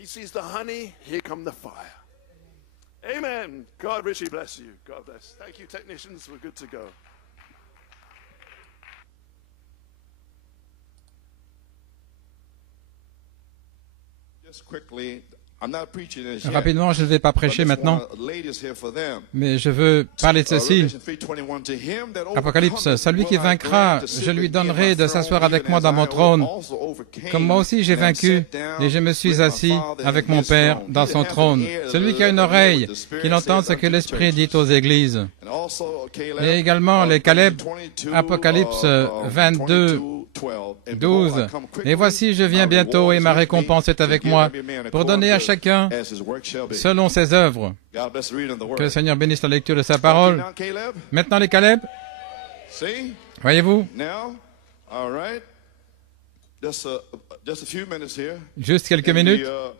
he sees the honey, here come the fire. Amen. God richly bless you. God bless. Thank you, technicians. We're good to go. Just quickly, I'm not preaching this yet, Rapidement, je ne vais pas prêcher but maintenant, there's one lady here for them. mais je veux parler de ceci. Revelation 3:21, to him that Apocalypse, overcometh celui qui will I vaincra, grant to je sit lui with me in donnerai my de throne, s'asseoir avec even moi as dans I mon trône, also overcame comme moi aussi j'ai and am vaincu, set down et je me suis with my assis Father avec in mon his Père throne. dans He son that hath trône. an ear, Celui qui a une let him hear oreille, what the Spirit qu'il entende ce saith que unto the l'Esprit dit churches. aux églises. And also, Caleb, Et également les Caleb, 22, Apocalypse 22, 12. And 12. behold, I come quickly, Et voici, je viens my bientôt, reward et is ma with me, récompense est to avec give moi, every man pour according donner à to chacun as his work shall be. selon ses œuvres. God bless the reading of the word. Que le Seigneur bénisse la lecture de sa Okay, parole. now, Caleb, Maintenant les Caleb, see? voyez-vous, Now, all right. Just a few minutes here. juste quelques In minutes, the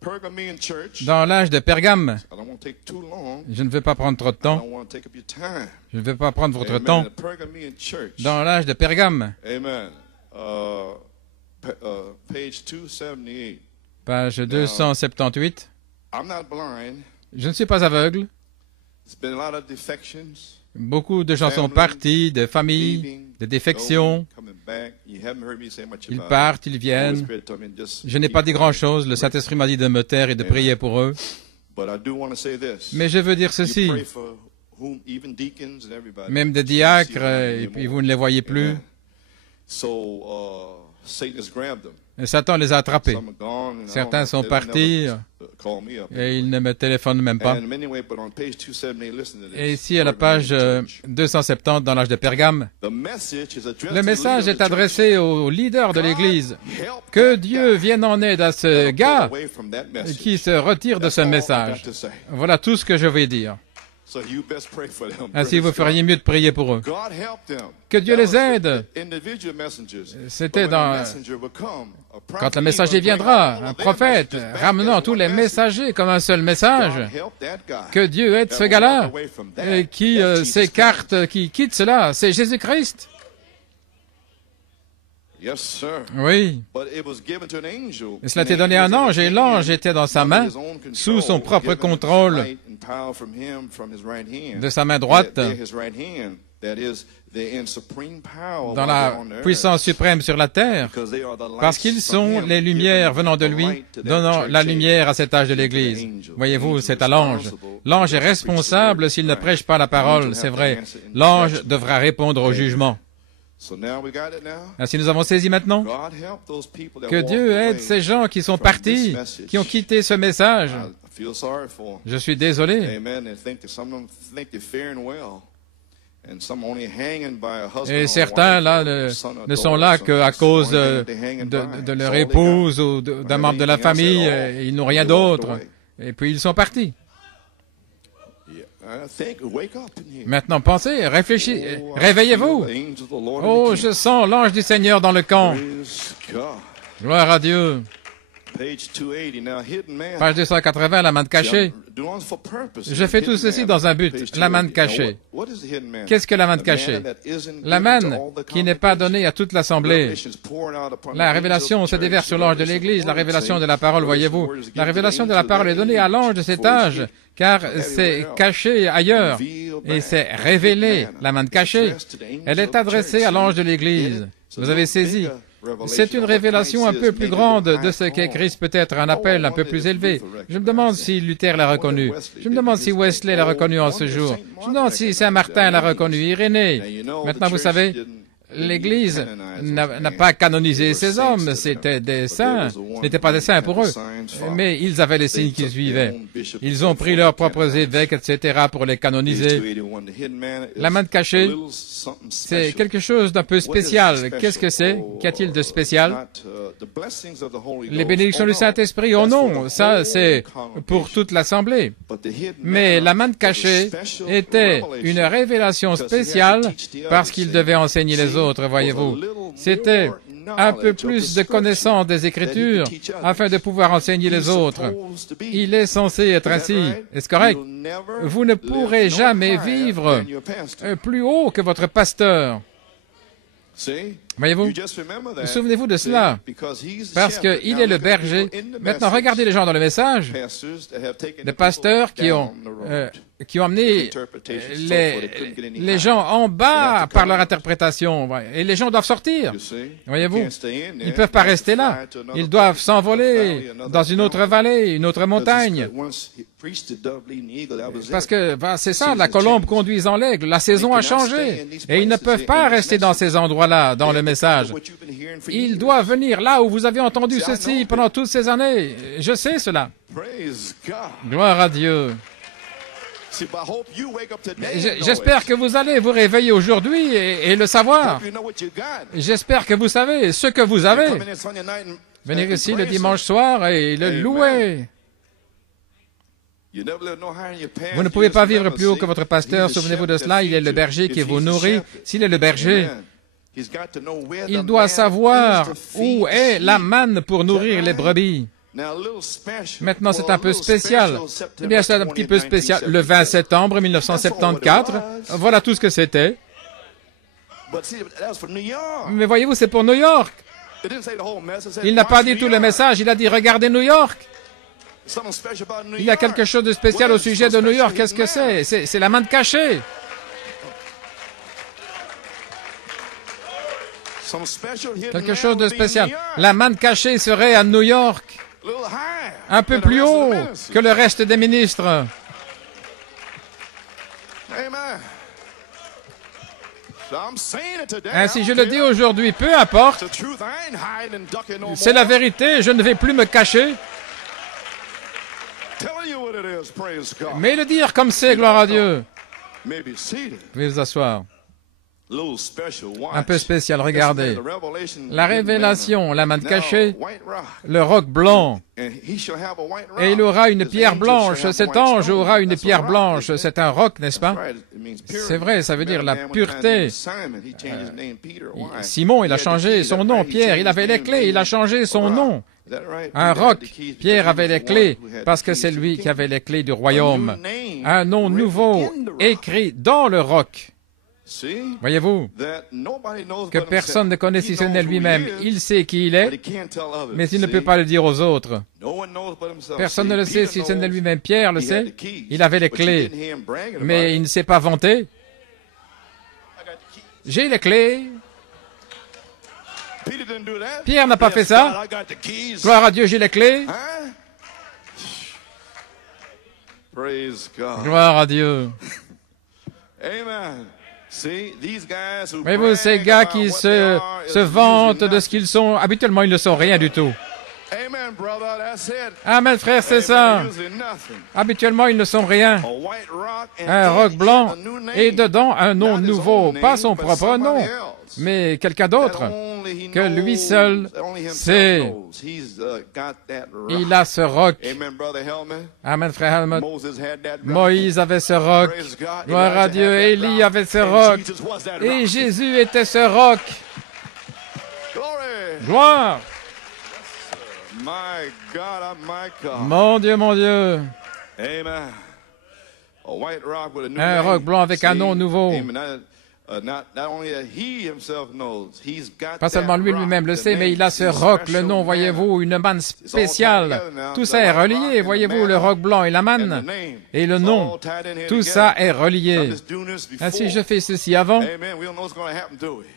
Pergamean church. dans l'âge de Pergame. I don't want to take too long. Je ne veux pas prendre trop de I temps. don't want to take up your time. Je ne veux pas prendre votre Amen. temps. In the Pergamean church. Dans l'âge de Pergame, Amen. Page 278. page 278. I'm not blind. Je ne suis pas aveugle. There's been a lot of defections. Beaucoup de gens sont partis, de familles, Leaving, de défections. going, coming back. You haven't heard me say much Ils about partent, ils it. Holy viennent. Spirit told me just Je n'ai keep pas dit quiet. grand-chose. Le Saint-Esprit m'a dit de me taire et de prier pour eux. But I do want to say this. Mais je veux dire You ceci. pray for whom, even deacons and everybody. Même des You see diacres, them not et puis anymore. vous ne les voyez plus. Amen. So Satan has grabbed them. Et Satan les a attrapés. Some are gone, and I Certains don't sont know, they partis, never, call me up et anyway. ils ne me téléphonent même pas. And anyway, but on page 278, listen to this. Et ici, à la page Pergamum church. 270, dans l'âge de Pergame, The message is addressed le to the message leader est of the church. adressé au leader de l'Église. Help Que that Dieu guy vienne en aide à ce that'll gars pull away from that message. qui se retire de That's ce all I message. got to say. Voilà tout ce que je vais dire. So you best pray for them. Ainsi, vous Praise feriez mieux de prier pour eux. God. God help them. Que Dieu That les was aide. the individual messengers. C'était But when dans- the messenger would come, a prophet, Quand le he messager would bring viendra, all un of their prophète, messages back ramenant as tous one les message. messagers comme un seul God message, help that guy. que Dieu aide ce That will gars-là, walk away from that. et qui That's Jesus s'écarte, Christ. qui quitte cela. C'est Jésus-Christ. Yes, sir. Oui. But it was given to an angel. Et cela était donné à un ange, et l'ange était dans sa main, sous son propre contrôle, de sa main droite, dans la puissance suprême sur la terre, parce qu'ils sont les lumières venant de lui, donnant la lumière à cet âge de l'Église. Voyez-vous, c'est à l'ange. L'ange est responsable s'il ne prêche pas la parole, c'est vrai. L'ange devra répondre au jugement. Ainsi, nous avons saisi maintenant que Dieu aide ces gens qui sont partis, qui ont quitté ce message. Je suis désolé. Et certains, là, ne sont là qu'à cause de leur épouse ou d'un membre de la famille. Ils n'ont rien d'autre. Et puis, ils sont partis. Maintenant, pensez, réfléchissez, réveillez-vous. Oh, je sens l'ange du Seigneur dans le camp. Gloire à Dieu. Page 280, la manne cachée. Je fais tout ceci dans un but, la manne cachée. Qu'est-ce que la manne cachée? La manne qui n'est pas donnée à toute l'assemblée. La révélation se déverse sur l'ange de l'Église, la révélation de la parole, voyez-vous. La révélation de la parole est donnée à l'ange de cet âge, car c'est caché ailleurs, et c'est révélé, la manne cachée. Elle est adressée à l'ange de l'Église. Vous avez saisi? C'est une révélation un peu plus grande de ce qu'est Christ, peut-être un appel un peu plus élevé. Je me demande si Luther l'a reconnu. Je me demande si Wesley l'a reconnu en ce jour. Je me demande si Saint-Martin l'a reconnu, Irénée. Maintenant, vous savez, l'Église n'a pas canonisé ces hommes. C'était des saints. Ce n'était pas des saints pour eux. Mais ils avaient les signes qui suivaient. Ils ont pris leurs propres évêques, etc., pour les canoniser. La manne cachée, c'est quelque chose d'un peu spécial. Qu'est-ce que c'est? Qu'y a-t-il de spécial? Les bénédictions du Saint-Esprit, oh non, ça c'est pour toute l'Assemblée. Mais la manne cachée était une révélation spéciale parce qu'il devait enseigner les autres, voyez-vous. C'était un peu plus de connaissance des Écritures afin de pouvoir enseigner les autres. Il est censé être ainsi. Est-ce correct? Vous ne pourrez jamais vivre plus haut que votre pasteur. Voyez-vous, souvenez-vous de cela, parce qu'il est le berger. Maintenant, regardez les gens dans le message, les pasteurs qui ont amené les gens en bas par leur interprétation, et les gens doivent sortir. Voyez-vous, ils ne peuvent pas rester là. Ils doivent s'envoler dans une autre vallée, une autre montagne. Parce que c'est ça, la colombe conduisant l'aigle. La saison a changé. Et ils ne peuvent pas rester dans ces endroits-là, dans le message. Ils doivent venir là où vous avez entendu ceci pendant toutes ces années. Je sais cela. Gloire à Dieu. J'espère que vous allez vous réveiller aujourd'hui et le savoir. J'espère que vous savez ce que vous avez. Venir ici le dimanche soir et le louer. Vous ne pouvez pas vivre plus haut que votre pasteur. Souvenez-vous de cela. Il est le berger qui vous nourrit. S'il est le berger, il doit savoir où est la manne pour nourrir les brebis. Maintenant, c'est un peu spécial. Eh bien, c'est un petit peu spécial. Le 20 septembre 1974, voilà tout ce que c'était. Mais voyez-vous, c'est pour New York. Il n'a pas dit tout le message, il a dit « Regardez New York ». Il y a quelque chose de spécial au sujet de New York. Qu'est-ce que c'est? C'est la manne cachée. Quelque chose de spécial. La manne cachée serait à New York, un peu plus haut que le reste des ministres. Ainsi je le dis aujourd'hui, peu importe, c'est la vérité, je ne vais plus me cacher. Mais le dire comme c'est, gloire à Dieu. Veuillez vous asseoir. Un peu spécial, regardez. La révélation, la manne cachée, le roc blanc. Et il aura une pierre blanche. Cet ange aura une pierre blanche. C'est un roc, n'est-ce pas? C'est vrai, ça veut dire la pureté. Simon, il a changé son nom. Pierre, il avait les clés, il a changé son nom. Un roc. Pierre avait les clés parce que c'est lui qui avait les clés du royaume. Un nom nouveau écrit dans le roc. Voyez-vous, que personne ne connaît si ce n'est lui-même. Il sait qui il est, mais il ne peut pas le dire aux autres. Personne ne le sait si ce n'est lui-même. Pierre le sait, il avait les clés, mais il ne s'est pas vanté. J'ai les clés. Pierre n'a pas fait ça. Gloire à Dieu, j'ai les clés. Gloire à Dieu. Voyez-vous, ces gars qui se vantent de ce qu'ils sont, habituellement, ils ne sont rien du tout. Amen, frère, c'est ça. Habituellement, ils ne sont rien. Un roc blanc et dedans un nom nouveau, pas son propre nom, mais quelqu'un d'autre que lui seul sait. Il a ce roc. Amen, frère Helmut. Moïse avait ce roc. Gloire à Dieu. Élie avait ce roc. Et Jésus était ce roc. Gloire. Mon Dieu, mon Dieu. Un roc blanc avec un nom nouveau. Pas seulement lui-même le sait, mais il a ce roc, le nom, voyez-vous, une manne spéciale. Tout ça est relié, voyez-vous, le roc blanc et la manne, et le nom. Tout ça est relié. Ainsi, je fais ceci avant.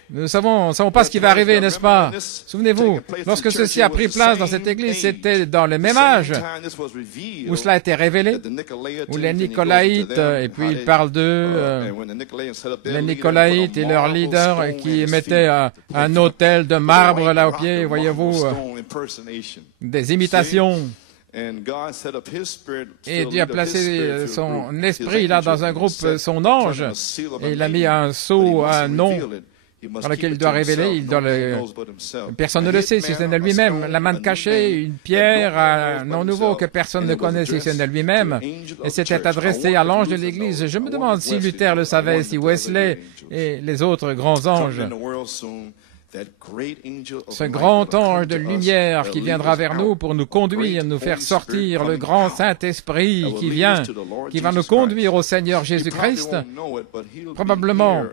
Nous ne savons pas ce qui va arriver, n'est-ce pas? Souvenez-vous, lorsque ceci a pris place dans cette église, c'était dans le même âge où cela a été révélé, où les Nicolaïtes, et puis il parle d'eux, les Nicolaïtes et leurs leaders qui mettaient un autel de marbre là au pied, voyez-vous, des imitations. Et Dieu a placé son esprit là dans un groupe, son ange, et il a mis un sceau, un nom dans lequel il doit révéler, personne ne le sait si ce n'est lui-même. La manne cachée, une pierre, un nom nouveau que personne ne connaît si ce n'est lui-même. Et c'était adressé à l'ange de l'Église. Je me demande si Luther le savait, si Wesley et les autres grands anges. Ce grand ange de lumière qui viendra vers nous pour nous conduire, nous faire sortir, le grand Saint-Esprit qui vient, qui va nous conduire au Seigneur Jésus-Christ. Probablement,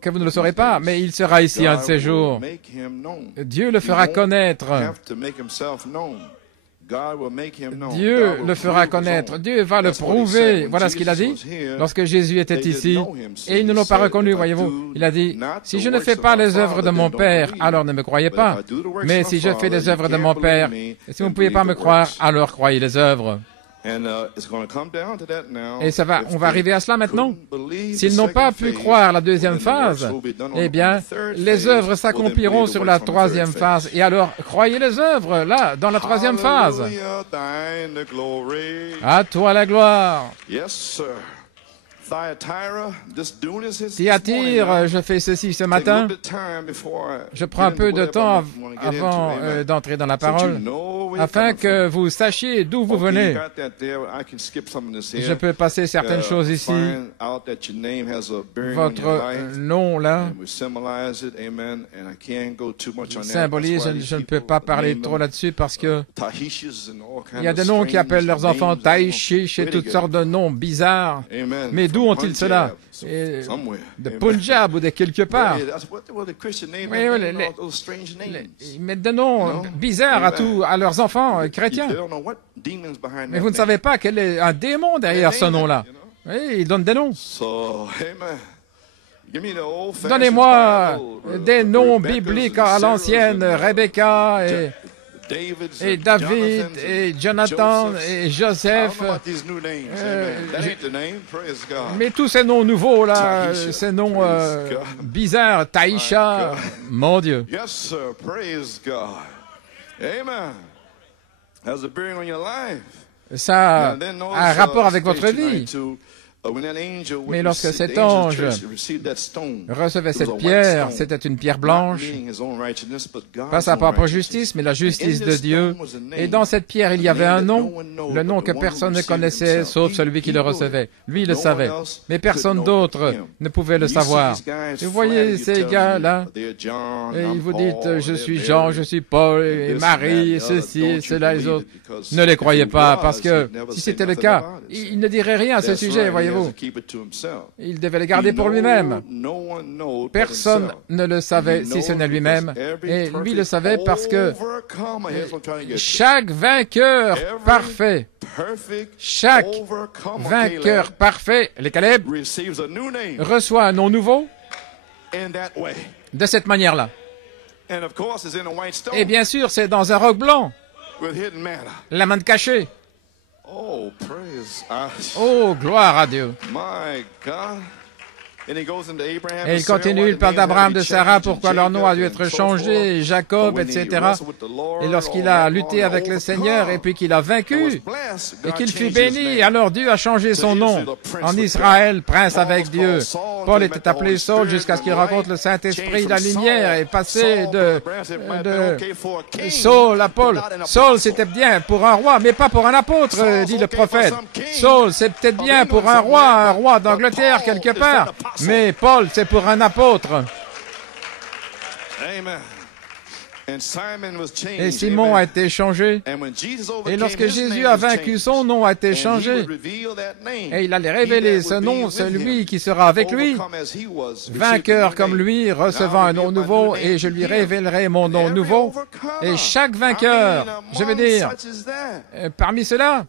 que vous ne le saurez pas, mais il sera ici un de ces jours. Dieu le fera connaître. Dieu le fera connaître. Dieu va le prouver. Voilà ce qu'il a dit lorsque Jésus était ici. Et ils ne l'ont pas reconnu, voyez-vous. Il a dit, si je ne fais pas les œuvres de mon Père, alors ne me croyez pas. Mais si je fais les œuvres de mon Père, et si vous ne pouvez pas me croire, alors croyez les œuvres. Et on va arriver à cela maintenant. S'ils n'ont pas pu croire la deuxième phase, eh bien, les œuvres s'accompliront sur la troisième phase. Et alors, croyez les œuvres, là, dans la troisième phase. À toi la gloire. Thyatire, je fais ceci ce matin. Je prends un peu de temps avant d'entrer dans la parole, afin que vous sachiez d'où vous venez. Je peux passer certaines choses ici. Votre nom, là, symbolise, je ne peux pas parler trop là-dessus parce que il y a des noms qui appellent leurs enfants Taïchish et toutes sortes de noms bizarres. Mais d'où ont-ils cela? De Punjab ou de quelque part. Oui, ils mettent des noms bizarres à leurs enfants chrétiens. Mais vous ne savez pas quel est un démon derrière ce nom-là. Oui, ils donnent des noms. Donnez-moi des noms bibliques à l'ancienne, Rebecca et David, et Jonathan, et Joseph. Mais tous ces noms nouveaux, là, ces noms bizarres, Taïcha, mon Dieu. Ça a un rapport avec votre vie. Mais lorsque cet ange recevait cette pierre, c'était une pierre blanche, pas sa propre justice, mais la justice de Dieu. Et dans cette pierre, il y avait un nom, le nom que personne ne connaissait, sauf celui qui le recevait. Lui, il le savait, mais personne d'autre ne pouvait le savoir. Et vous voyez ces gars-là, et vous dites, je suis Jean, je suis Paul, et Marie, et ceci, et cela, et les autres. Ne les croyez pas, parce que si c'était le cas, il ne dirait rien à ce sujet, voyez-vous. Il devait le garder pour lui-même. Personne ne le savait si ce n'est lui-même. Et lui le savait parce que chaque vainqueur parfait, les Caleb, reçoit un nom nouveau de cette manière-là. Et bien sûr, c'est dans un roc blanc, la manne cachée. Oh, gloire à Dieu. Et il continue, il parle d'Abraham, de Sarah, pourquoi leur nom a dû être changé, Jacob, etc. Et lorsqu'il a lutté avec le Seigneur et puis qu'il a vaincu et qu'il fut béni, alors Dieu a changé son nom en Israël, prince avec Dieu. Paul était appelé Saul jusqu'à ce qu'il rencontre le Saint-Esprit, la lumière, et passé de Saul à Paul. Saul, c'était bien pour un roi, mais pas pour un apôtre, dit le prophète. Saul, c'est peut-être bien pour un roi d'Angleterre quelque part. Mais Paul, c'est pour un apôtre. Et Simon a été changé. Et lorsque Jésus a vaincu, son nom a été changé. Et il allait révéler ce nom, celui qui sera avec lui. Vainqueur comme lui, recevant un nom nouveau, et je lui révélerai mon nom nouveau. Et chaque vainqueur, je veux dire, parmi ceux-là,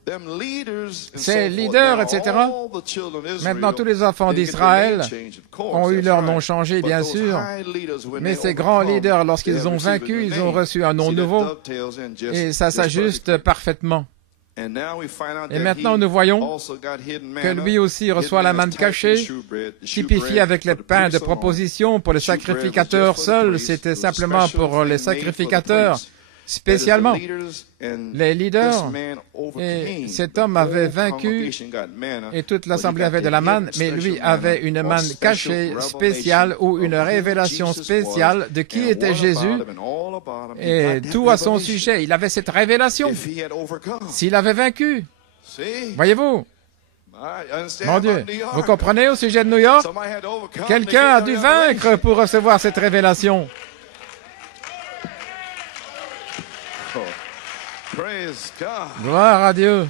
ces leaders, etc., maintenant tous les enfants d'Israël ont eu leur nom changé, bien sûr. Mais ces grands leaders, lorsqu'ils ont vaincu, ils ont reçu un nom nouveau et ça s'ajuste parfaitement. Et maintenant, nous voyons que lui aussi reçoit la manne cachée, typifiée avec les pains de proposition pour les sacrificateurs seuls. C'était simplement pour les sacrificateurs, spécialement. Les leaders, et cet homme avait vaincu, et toute l'assemblée avait de la manne, mais lui avait une manne cachée, spéciale, ou une révélation spéciale de qui était Jésus, et tout à son sujet. Il avait cette révélation. S'il avait vaincu, voyez-vous, mon Dieu, vous comprenez au sujet de New York? Quelqu'un a dû vaincre pour recevoir cette révélation. Gloire à Dieu.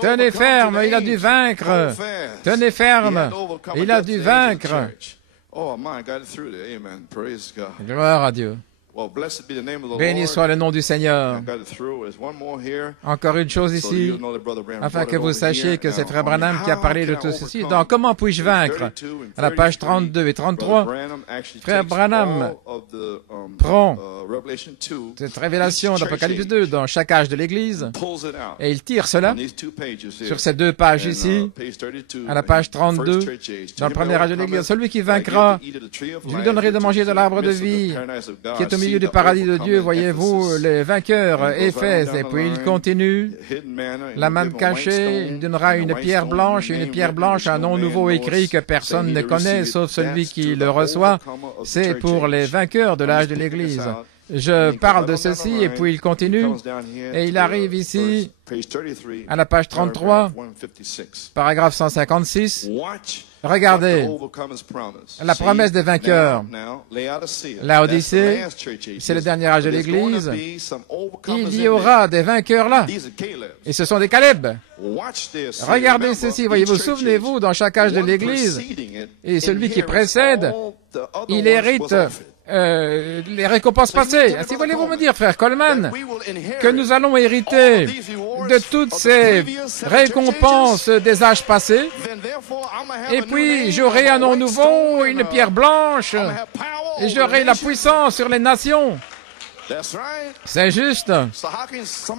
Tenez ferme, il a dû vaincre. Tenez ferme, il a dû vaincre. Gloire à Dieu. Béni soit le nom du Seigneur. Encore une chose ici, afin que vous sachiez que c'est Frère Branham qui a parlé de tout ceci. Donc, comment puis-je vaincre? À la page 32 et 33, Frère Branham prend cette révélation d'Apocalypse 2 dans chaque âge de l'Église et il tire cela sur ces deux pages ici, à la page 32, dans le premier âge de l'Église. Celui qui vaincra, je lui donnerai de manger de l'arbre de vie qui est au milieu du paradis de Dieu, voyez-vous, les vainqueurs, Éphèse. Et puis il continue, la manne cachée, il donnera une pierre blanche, un nom nouveau écrit que personne ne connaît, sauf celui qui le reçoit. C'est pour les vainqueurs de l'âge de l'Église. Je parle de ceci, et puis il continue, et il arrive ici, à la page 33, paragraphe 156. Regardez, la promesse des vainqueurs. Laodicée, c'est le dernier âge de l'Église. Il y aura des vainqueurs là. Et ce sont des Caleb. Regardez ceci, voyez-vous, souvenez-vous, dans chaque âge de l'Église, et celui qui précède, il hérite les récompenses passées. Ainsi voulez-vous me dire, frère Coleman, que nous allons hériter de toutes ces récompenses des âges passés, et puis j'aurai un nom nouveau, une pierre blanche, et j'aurai la puissance sur les nations. C'est juste.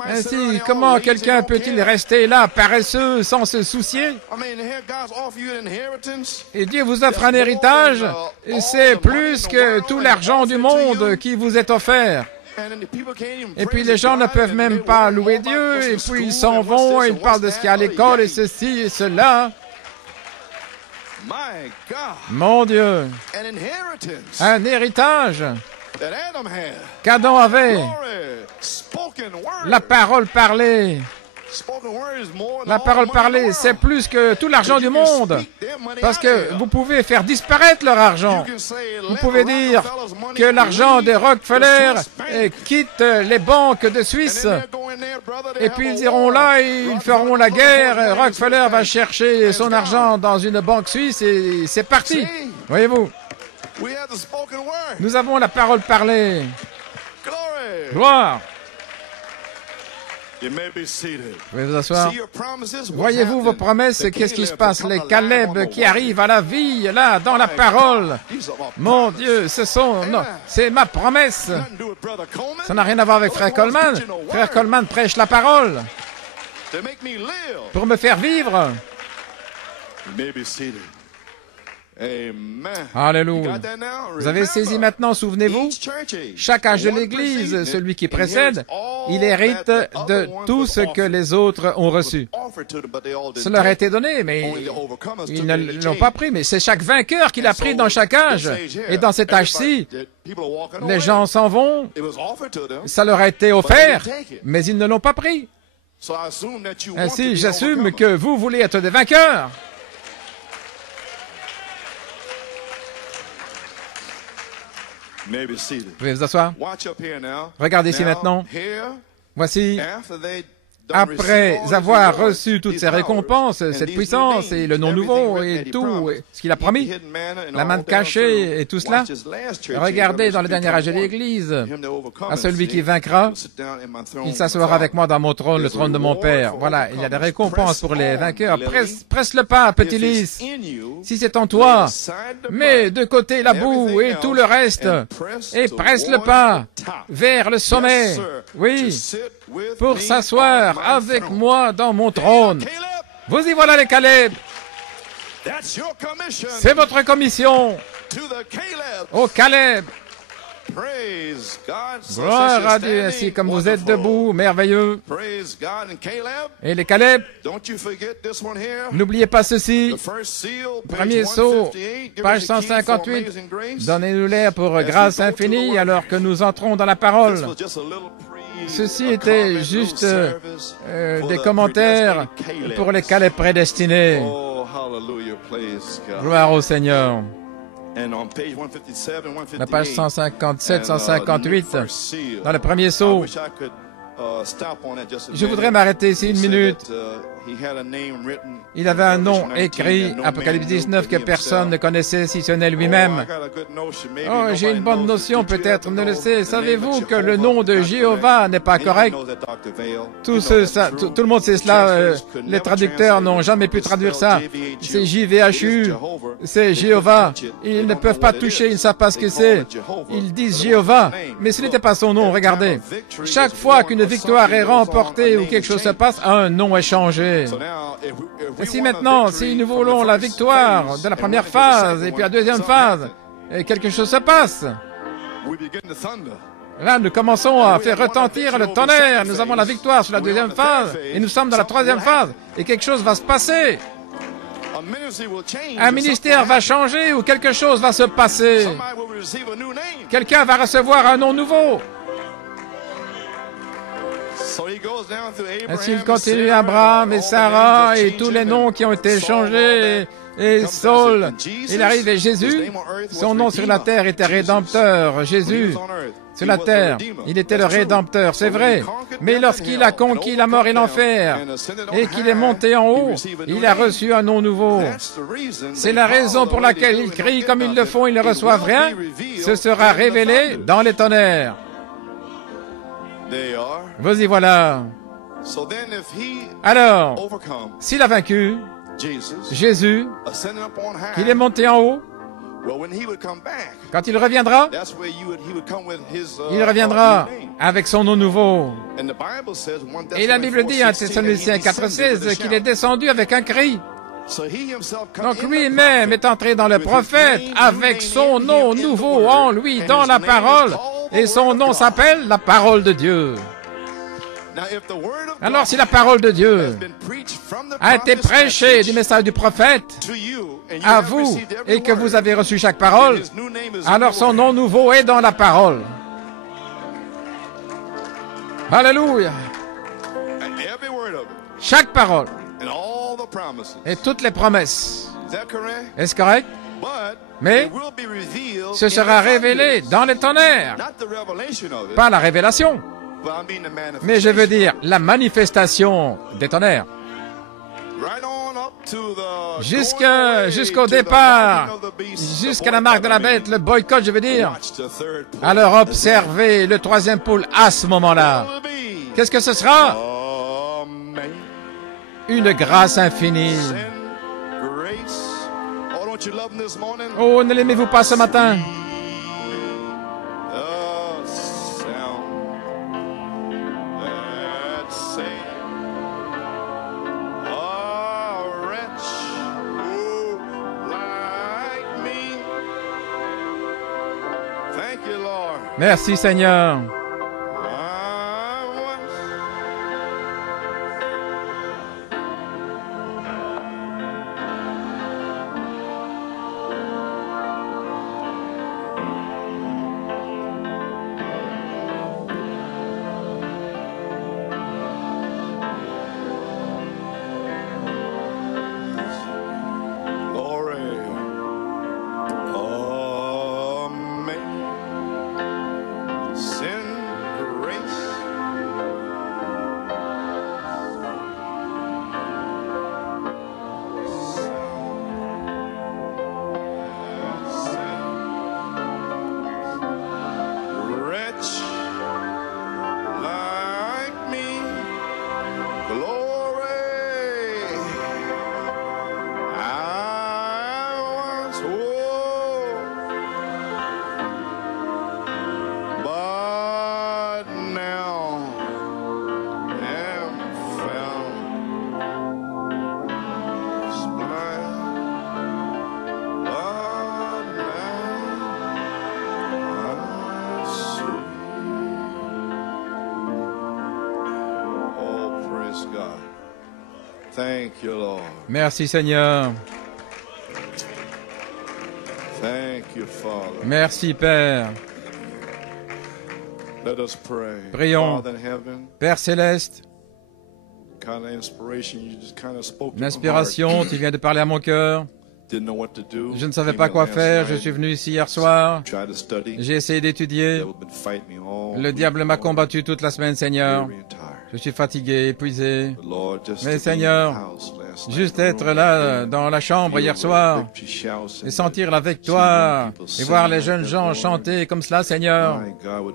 Ainsi, comment quelqu'un peut-il rester là, paresseux, sans se soucier? Et Dieu vous offre un héritage, et c'est plus que tout l'argent du monde qui vous est offert. Et puis les gens ne peuvent même pas louer Dieu, et puis ils s'en vont, et ils parlent de ce qu'il y a à l'école, et ceci et cela. Mon Dieu, un héritage qu'Adam avait, la parole parlée. La parole parlée, c'est plus que tout l'argent du monde, parce que vous pouvez faire disparaître leur argent. Vous pouvez dire que l'argent des Rockefeller quitte les banques de Suisse, et puis ils iront là et ils feront la guerre. Rockefeller va chercher son argent dans une banque suisse et c'est parti. Voyez-vous, nous avons la parole parlée. Gloire. Vous pouvez vous asseoir. Voyez-vous vos promesses, qu'est-ce qui se passe? Les Caleb qui arrivent à la vie, là, dans la parole. Mon Dieu, non, c'est ma promesse. Ça n'a rien à voir avec Frère Coleman. Frère Coleman prêche la parole pour me faire vivre. Alléluia. Vous avez saisi maintenant, souvenez-vous, chaque âge de l'Église, celui qui précède, il hérite de tout ce que les autres ont reçu. Ça leur a été donné, mais ils ne l'ont pas pris. Mais c'est chaque vainqueur qui l'a pris dans chaque âge. Et dans cet âge-ci, les gens s'en vont, ça leur a été offert, mais ils ne l'ont pas pris. Ainsi, j'assume que vous voulez être des vainqueurs. Vous pouvez vous asseoir. Regardez ici maintenant. Voici, après avoir reçu toutes ces récompenses, cette puissance et le nom nouveau et tout ce qu'il a promis, la manne cachée et tout cela, regardez dans le dernier âge de l'Église, à celui qui vaincra, il s'assoira avec moi dans mon trône, le trône de mon Père. Voilà, il y a des récompenses pour les vainqueurs. Presse le pas, petit lys, si c'est en toi, mets de côté la boue et tout le reste, et presse le pas vers le sommet. Oui, pour s'asseoir avec moi dans mon trône. Vous y voilà les Caleb. C'est votre commission. Au Caleb. Gloire à Dieu, ainsi comme vous êtes debout, merveilleux. Et les Caleb, n'oubliez pas ceci. Premier sceau, page 158. Donnez-nous l'air pour grâce infinie alors que nous entrons dans la parole. Ceci était juste des commentaires pour les Caleb prédestinés. Gloire au Seigneur. La page 157, 158, dans le premier sceau. Je voudrais m'arrêter ici une minute. Il avait un nom écrit, Apocalypse 19, que personne ne connaissait si ce n'est lui-même. Oh, j'ai une bonne notion, peut-être, ne le sait. Savez-vous que le nom de Jéhovah n'est pas correct? Tout le monde sait cela. Les traducteurs n'ont jamais pu traduire ça. C'est JVHU, c'est Jéhovah. Ils ne peuvent pas toucher, ils ne savent pas ce que c'est. Ils disent Jéhovah, mais ce n'était pas son nom, regardez. Chaque fois qu'une victoire est remportée ou quelque chose se passe, un nom est changé. Et si maintenant, si nous voulons la victoire de la première phase et puis la deuxième phase, et quelque chose se passe, là, nous commençons à faire retentir le tonnerre. Nous avons la victoire sur la deuxième phase et nous sommes dans la troisième phase et quelque chose va se passer. Un ministère va changer ou quelque chose va se passer. Quelqu'un va recevoir un nom nouveau. Ainsi, il continue Abraham et Sarah et tous les noms qui ont été changés. Et Saul, il arrive et Jésus, son nom sur la terre était Rédempteur. Jésus, sur la terre, il était le Rédempteur, c'est vrai. Mais lorsqu'il a conquis la mort et l'enfer et qu'il est monté en haut, il a reçu un nom nouveau. C'est la raison pour laquelle ils crient comme ils le font, ils ne reçoivent rien. Ce sera révélé dans les tonnerres. Vous y voilà. Alors, s'il a vaincu, Jésus, qu'il est monté en haut, quand il reviendra avec son nom nouveau. Et la Bible dit, 1 Thessaloniciens 4,16, qu'il est descendu avec un cri. Donc lui-même est entré dans le prophète avec son nom nouveau en lui, dans la parole. Et son nom s'appelle la parole de Dieu. Alors si la parole de Dieu a été prêchée du message du prophète à vous et que vous avez reçu chaque parole, alors son nom nouveau est dans la parole. Alléluia. Chaque parole et toutes les promesses. Est-ce correct? Mais ce sera révélé dans les tonnerres. Pas la révélation. Mais je veux dire la manifestation des tonnerres. Jusqu'au départ, jusqu'à la marque de la bête, le boycott, je veux dire. Alors observez le troisième pôle à ce moment-là. Qu'est-ce que ce sera? Une grâce infinie. Oh, ne l'aimez-vous pas ce matin? Merci Seigneur. Thank you, Lord. Merci Seigneur. Thank you, Father. Merci Père. Let us pray. Prions. Father in heaven, Père céleste, kind of inspiration you just kind of spoke to my heart. l'inspiration, tu viens de parler à mon cœur. Je ne savais pas quoi faire. Je suis venu ici hier soir. J'ai essayé d'étudier. Le diable m'a combattu toute la semaine, Seigneur. Je suis fatigué, épuisé. Mais Seigneur, juste être là dans la chambre hier soir et sentir la victoire et voir les jeunes gens chanter comme cela, Seigneur.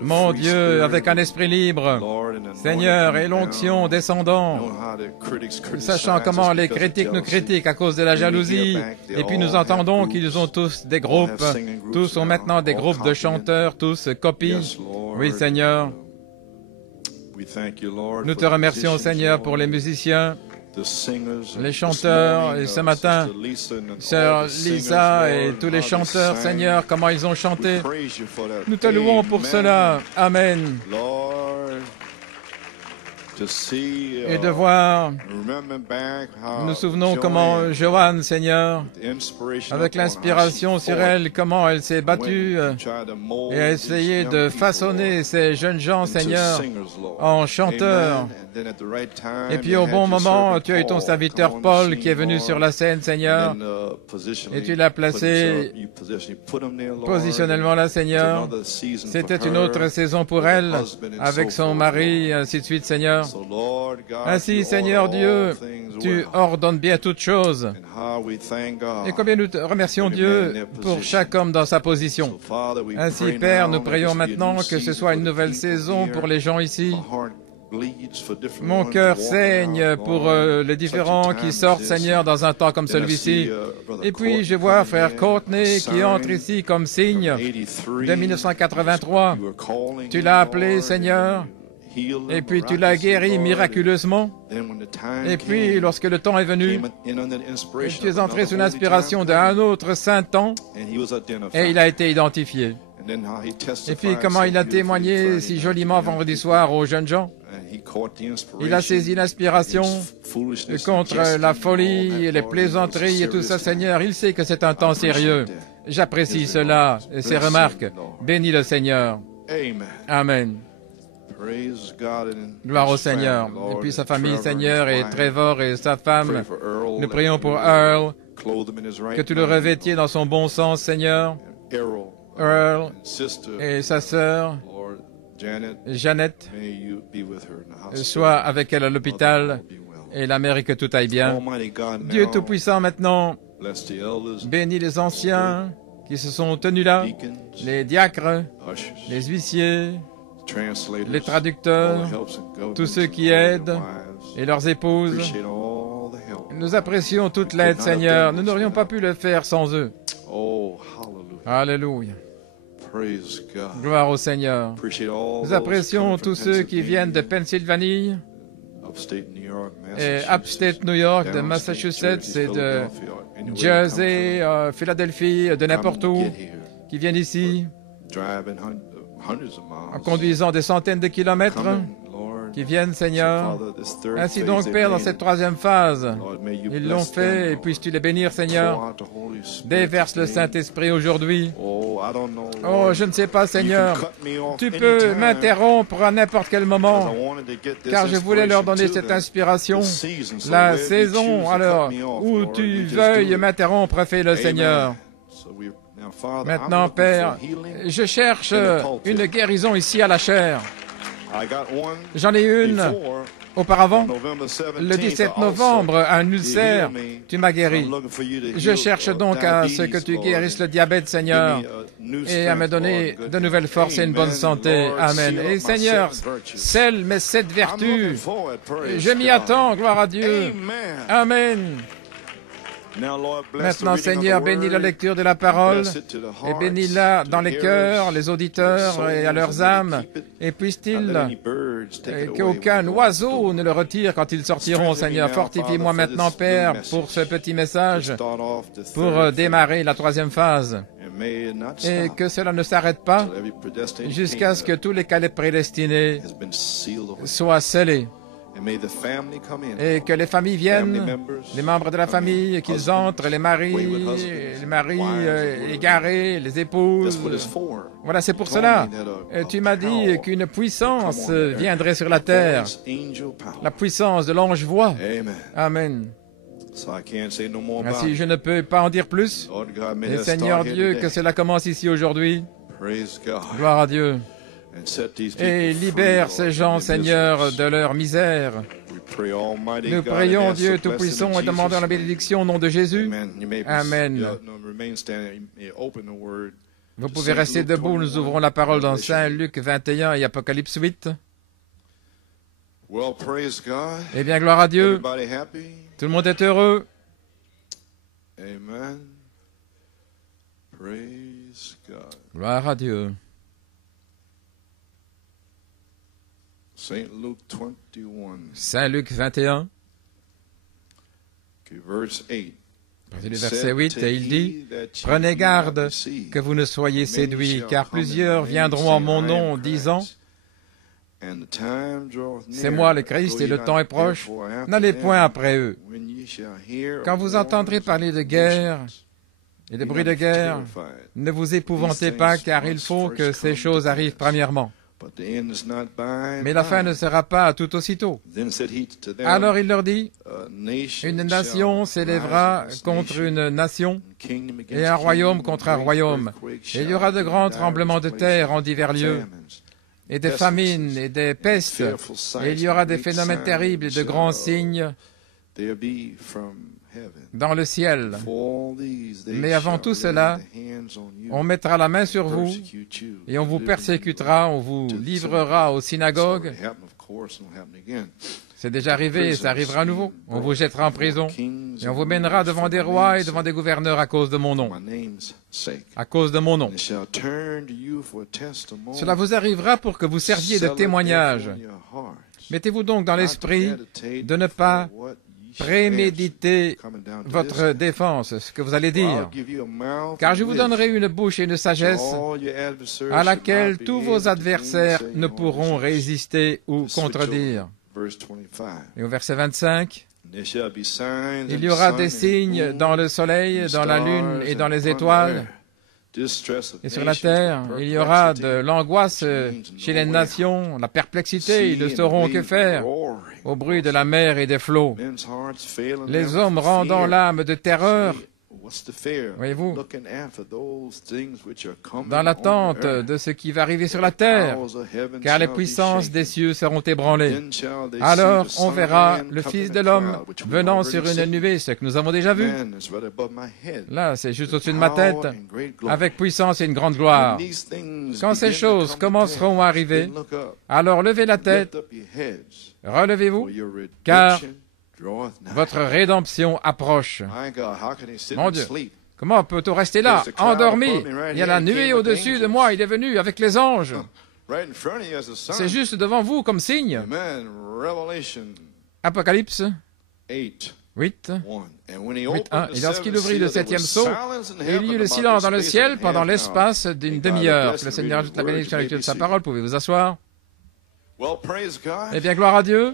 Mon Dieu, avec un esprit libre, Seigneur, et l'onction descendant, sachant comment les critiques nous critiquent à cause de la jalousie. Et puis nous entendons qu'ils ont tous des groupes. Tous ont maintenant des groupes de chanteurs, tous copient. Oui, Seigneur. Nous te remercions, Seigneur, pour les musiciens, les chanteurs, et ce matin, Sœur Lisa et tous les chanteurs, Seigneur, comment ils ont chanté. Nous te louons pour cela. Amen. Et de voir, nous nous souvenons comment Joanne, Seigneur, avec l'inspiration sur elle, comment elle s'est battue et a essayé de façonner ces jeunes gens, Seigneur, en chanteurs. Et puis au bon moment, tu as eu ton serviteur Paul qui est venu sur la scène, Seigneur, et tu l'as placé positionnellement là, Seigneur. C'était une autre saison pour elle, avec son mari, ainsi de suite, Seigneur. Ainsi, Seigneur Dieu, tu ordonnes bien toutes choses. Et combien nous te remercions, Dieu, pour chaque homme dans sa position. Ainsi, Père, nous prions maintenant que ce soit une nouvelle saison pour les gens ici. Mon cœur saigne pour les différents qui sortent, Seigneur, dans un temps comme celui-ci. Et puis, je vois frère Courtney qui entre ici comme signe de 1983. Tu l'as appelé, Seigneur, et puis tu l'as guéri miraculeusement. Et puis, lorsque le temps est venu, tu es entré sous l'inspiration d'un autre saint temps, et il a été identifié. Et puis, comment il a témoigné si joliment vendredi soir aux jeunes gens. Il a saisi l'inspiration contre la folie et les plaisanteries et tout ça, Seigneur. Il sait que c'est un temps sérieux. J'apprécie cela et ces remarques. Bénis le Seigneur. Amen. Gloire au Seigneur. Et puis sa famille, Seigneur, et Trevor et sa femme. Nous prions pour Earl, que tu le revêtiez dans son bon sens, Seigneur. Earl et sa sœur, Janet, sois avec elle à l'hôpital et la mère et que tout aille bien. Dieu Tout-Puissant, maintenant, bénis les anciens qui se sont tenus là, les diacres, les huissiers, les traducteurs, tous ceux qui aident et leurs épouses. Nous apprécions toute l'aide, Seigneur. Nous n'aurions pas pu le faire sans eux. Alléluia. Gloire au Seigneur. Nous apprécions tous ceux qui viennent de Pennsylvanie, et Upstate New York, de Massachusetts et de Jersey, Philadelphie, de n'importe où, qui viennent ici en conduisant des centaines de kilomètres, qui viennent, Seigneur. Ainsi donc, Père, dans cette troisième phase, ils l'ont fait, et puisses-tu les bénir, Seigneur. Déverse le Saint-Esprit aujourd'hui. Oh, je ne sais pas, Seigneur. Tu peux m'interrompre à n'importe quel moment, car je voulais leur donner cette inspiration. La saison, alors, où tu veuilles m'interrompre, fais-le, Seigneur. Maintenant, Père, je cherche une guérison ici à la chair. J'en ai une auparavant. Le 17 novembre, un ulcère, tu m'as guéri. Je cherche donc à ce que tu guérisses le diabète, Seigneur, et à me donner de nouvelles forces et une bonne santé. Amen. Et Seigneur, scelle mes 7 vertus. Je m'y attends, gloire à Dieu. Amen. Maintenant, Seigneur, bénis la lecture de la parole et bénis-la dans les cœurs, les auditeurs et à leurs âmes. Et puisse-t-il qu'aucun oiseau ne le retire quand ils sortiront, Seigneur. Fortifie-moi maintenant, Père, pour ce petit message, pour démarrer la troisième phase. Et que cela ne s'arrête pas jusqu'à ce que tous les cas prédestinés soient scellés. Et que les familles viennent, les membres de la famille, qu'ils entrent, les maris égarés, les épouses. Voilà, c'est pour cela. Tu m'as dit qu'une puissance viendrait sur la terre, la puissance de l'ange voix. Amen. Ainsi, je ne peux pas en dire plus. Mais Seigneur Dieu, que cela commence ici aujourd'hui. Gloire à Dieu. Et libère ces gens, Seigneur, de leur misère. Nous prions Dieu Tout-Puissant et demandons la bénédiction au nom de Jésus. Amen. Vous pouvez rester debout, nous ouvrons la parole dans Saint Luc 21 et Apocalypse 8. Eh bien, gloire à Dieu. Tout le monde est heureux. Amen. Praise God. Gloire à Dieu. Saint Luke 21. Saint Luc 21. Verse 8. C'est le verset 8, et il dit, « Prenez garde que vous ne soyez séduits, car plusieurs viendront en mon nom, disant, « C'est moi le Christ, et le temps est proche, n'allez point après eux. » Quand vous entendrez parler de guerre et de bruit de guerre, ne vous épouvantez pas, car il faut que ces choses arrivent premièrement. Mais la fin ne sera pas tout aussitôt. Alors il leur dit, une nation s'élèvera contre une nation, et un royaume contre un royaume. Et il y aura de grands tremblements de terre en divers lieux, et des famines et des pestes, et il y aura des phénomènes terribles et de grands signes dans le ciel. Mais avant tout cela, on mettra la main sur vous et on vous persécutera, on vous livrera aux synagogues. C'est déjà arrivé et ça arrivera à nouveau. On vous jettera en prison et on vous mènera devant des rois et devant des gouverneurs à cause de mon nom. À cause de mon nom. Cela vous arrivera pour que vous serviez de témoignage. Mettez-vous donc dans l'esprit de ne pas préméditez votre défense, ce que vous allez dire, car je vous donnerai une bouche et une sagesse à laquelle tous vos adversaires ne pourront résister ou contredire. Et au verset 25, il y aura des signes dans le soleil, dans la lune et dans les étoiles. Et sur la terre, il y aura de l'angoisse chez les nations, la perplexité, ils ne sauront que faire au bruit de la mer et des flots. Les hommes rendant l'âme de terreur, voyez-vous, dans l'attente de ce qui va arriver sur la terre, car les puissances des cieux seront ébranlées. Alors on verra le Fils de l'homme venant sur une nuée, ce que nous avons déjà vu. Là, c'est juste au-dessus de ma tête, avec puissance et une grande gloire. Quand ces choses commenceront à arriver, alors levez la tête, relevez-vous, car votre rédemption approche. Mon Dieu, comment peut-on rester là, endormi? Il y a la nuée au-dessus de moi, il est venu avec les anges. C'est juste devant vous comme signe. Apocalypse 8, 1. Et lorsqu'il ouvrit le 7e sceau, il y eut le silence dans le ciel pendant l'espace d'une demi-heure. Que le Seigneur ajoute la bénédiction à la lecture de sa parole. Pouvez vous asseoir? Eh bien, gloire à Dieu.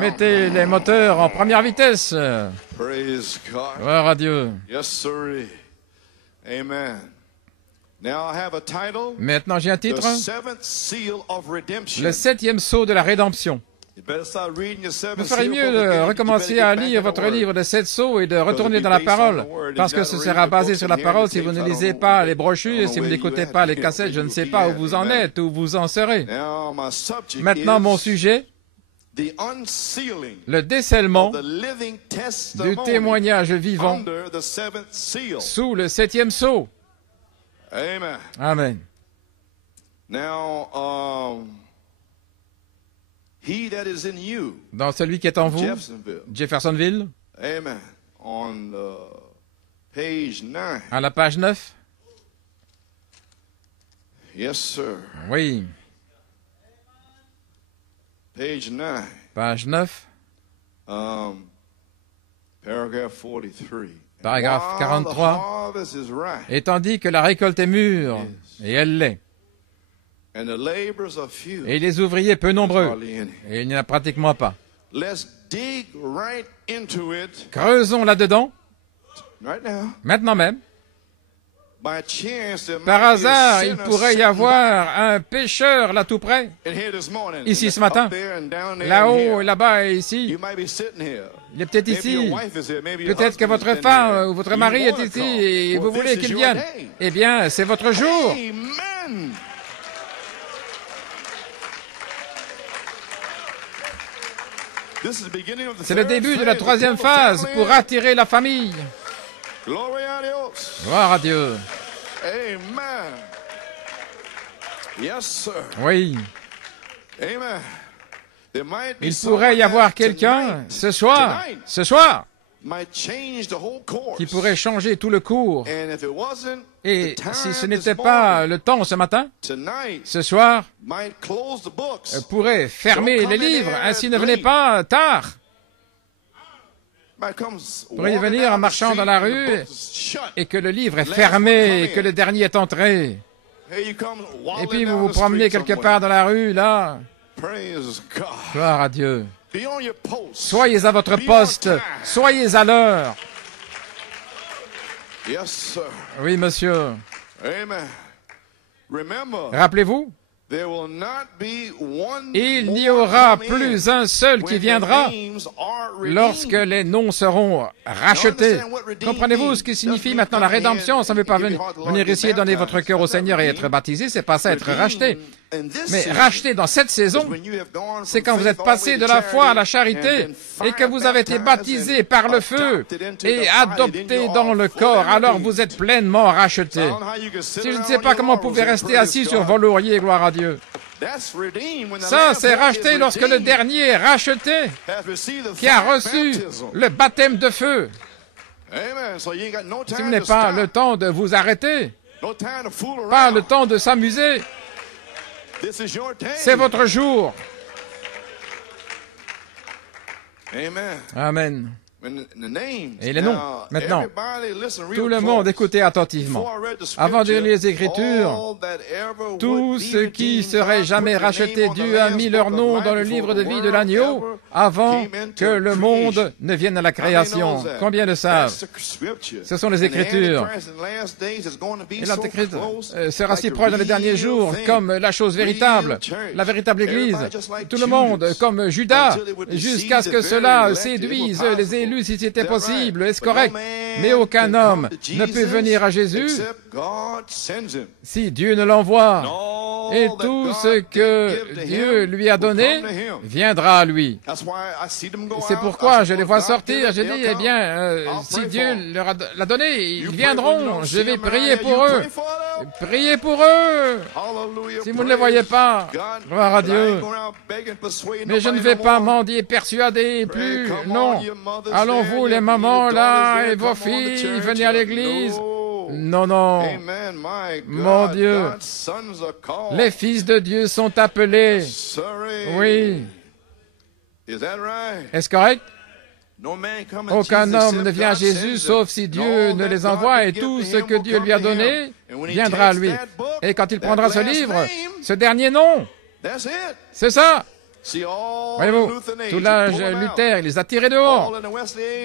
Mettez les moteurs en première vitesse. Gloire à Dieu. Maintenant, j'ai un titre. Le 7e sceau de la rédemption. Vous feriez mieux de recommencer à lire votre livre de 7 sceaux et de retourner dans la parole, parce que ce sera basé sur la parole. Si vous ne lisez pas les brochures, si vous n'écoutez pas les cassettes, je ne sais pas où vous en êtes, où vous en serez. Maintenant, mon sujet, le décèlement du témoignage vivant sous le 7e sceau. Amen. Dans celui qui est en vous, Jeffersonville, à la page 9. Oui. Page 9. Paragraphe 43. Et tandis que la récolte est mûre, et elle l'est, et les ouvriers peu nombreux, et il n'y en a pratiquement pas. Creusons là-dedans, maintenant même, Par hasard, il pourrait y avoir un pécheur là tout près, ici ce matin, là-haut, là-bas et ici. Il est peut-être ici. Peut-être que votre femme ou votre mari est ici et vous voulez qu'il vienne. Eh bien, c'est votre jour. C'est le début de la troisième phase pour attirer la famille. Gloire à Dieu. Amen. Yes, sir. Oui. Amen. Il pourrait y avoir quelqu'un ce soir, qui pourrait changer tout le cours. Et si ce n'était pas le temps ce matin, ce soir, pourrait fermer les livres. Ainsi, ne venez pas tard. Vous pourriez venir en marchant dans la rue et que le livre est fermé et que le dernier est entré. Et puis vous vous promenez quelque part dans la rue, là. Gloire à Dieu. Soyez à votre poste. Soyez à l'heure. Oui, monsieur. Rappelez-vous, il n'y aura plus un seul qui viendra lorsque les noms seront rachetés. Comprenez-vous ce qui signifie maintenant la rédemption? Ça ne veut pas venir ici et donner votre cœur au Seigneur et être baptisé, c'est pas ça, être racheté. Mais racheté dans cette saison, c'est quand vous êtes passé de la foi à la charité et que vous avez été baptisé par le feu et adopté dans le corps, alors vous êtes pleinement racheté. Si je ne sais pas comment vous pouvez rester assis sur vos lauriers, gloire à Dieu. Ça, c'est racheté lorsque le dernier est racheté, qui a reçu le baptême de feu. Ce n'est pas le temps de vous arrêter, pas le temps de s'amuser. C'est votre jour. Amen. Et les noms, maintenant, tout le monde écoutez attentivement. Avant de lire les Écritures, tous ceux qui seraient jamais rachetés, Dieu a mis leur nom dans le livre de vie de l'agneau avant que le monde ne vienne à la création. Combien le savent? Ce sont les Écritures. Et l'Antéchrist sera si proche dans les derniers jours comme la chose véritable, la véritable Église. Tout le monde, comme Judas, jusqu'à ce que cela séduise les élus si c'était possible. Est-ce correct? Mais aucun homme ne peut venir à Jésus si Dieu ne l'envoie. Et tout ce que Dieu lui a donné viendra à lui. C'est pourquoi je les vois sortir. J'ai dit, eh bien, si Dieu leur l'a donné, ils viendront. Je vais prier pour eux. Priez pour eux. Si vous ne les voyez pas, gloire à Dieu. Mais je ne vais pas mendier, persuader plus. Non. Allons vous, les mamans, là, et vos filles, venez à l'église. Non, non. Mon Dieu. Les fils de Dieu sont appelés. Oui. Est-ce correct? Aucun homme ne vient à Jésus sauf si Dieu ne les envoie, et tout ce que Dieu lui a donné viendra à lui. Et quand il prendra ce livre, ce dernier nom, c'est ça. Voyez-vous, tout l'âge Luther, il les a tirés dehors.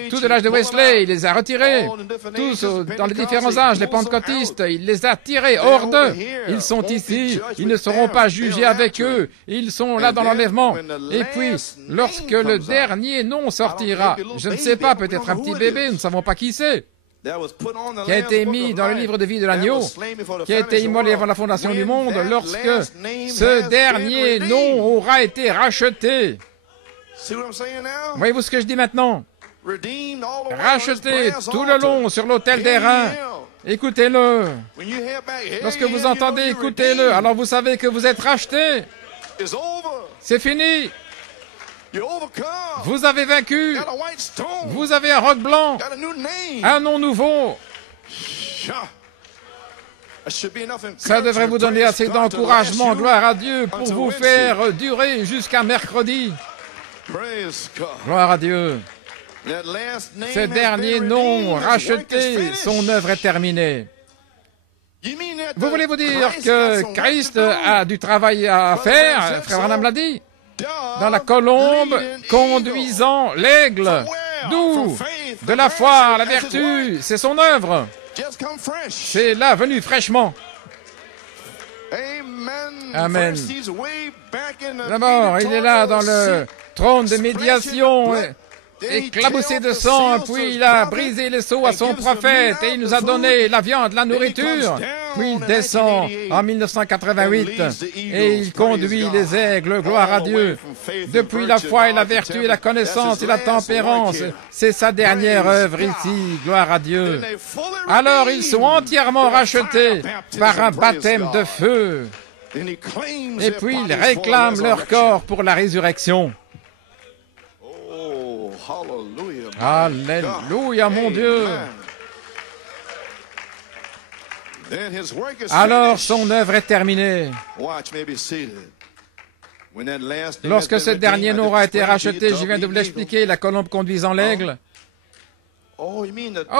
Tout de l'âge de Wesley, il les a retirés. Tous dans les différents âges, les pentecôtistes, il les a tirés hors d'eux. Ils sont ici, ils ne seront pas jugés avec eux. Ils sont là dans l'enlèvement. Et puis, lorsque le dernier nom sortira, je ne sais pas, peut-être un petit bébé, nous ne savons pas qui c'est, qui a été mis dans le livre de vie de l'agneau, qui a été immolé avant la fondation du monde, lorsque ce dernier nom aura été racheté. Voyez-vous ce que je dis maintenant? Racheté tout le long sur l'autel des reins. Écoutez-le. Lorsque vous entendez, écoutez-le. Alors vous savez que vous êtes racheté. C'est fini. Vous avez vaincu. Vous avez un roc blanc, un nom nouveau. Ça devrait vous donner assez d'encouragement, gloire à Dieu, pour vous faire durer jusqu'à mercredi. Gloire à Dieu. Ce dernier nom racheté, son œuvre est terminée. Vous voulez vous dire que Christ a du travail à faire, frère Branham l'a dit? Dans la colombe conduisant l'aigle. D'où? De la foi, la vertu, c'est son œuvre. C'est là, venu fraîchement. Amen. D'abord, il est là dans le trône de médiation, éclaboussé de sang, puis il a brisé les seaux à son prophète et il nous a donné la viande, la nourriture. Puis il descend en 1988 et il conduit les aigles, gloire à Dieu. Depuis la foi et la vertu et la connaissance et la tempérance, c'est sa dernière œuvre ici, gloire à Dieu. Alors ils sont entièrement rachetés par un baptême de feu. Et puis ils réclament leur corps pour la résurrection. Alléluia, mon Dieu. Alors son œuvre est terminée. Lorsque ce dernier nom aura été racheté, je viens de vous l'expliquer, la colombe conduisant l'aigle. Oh,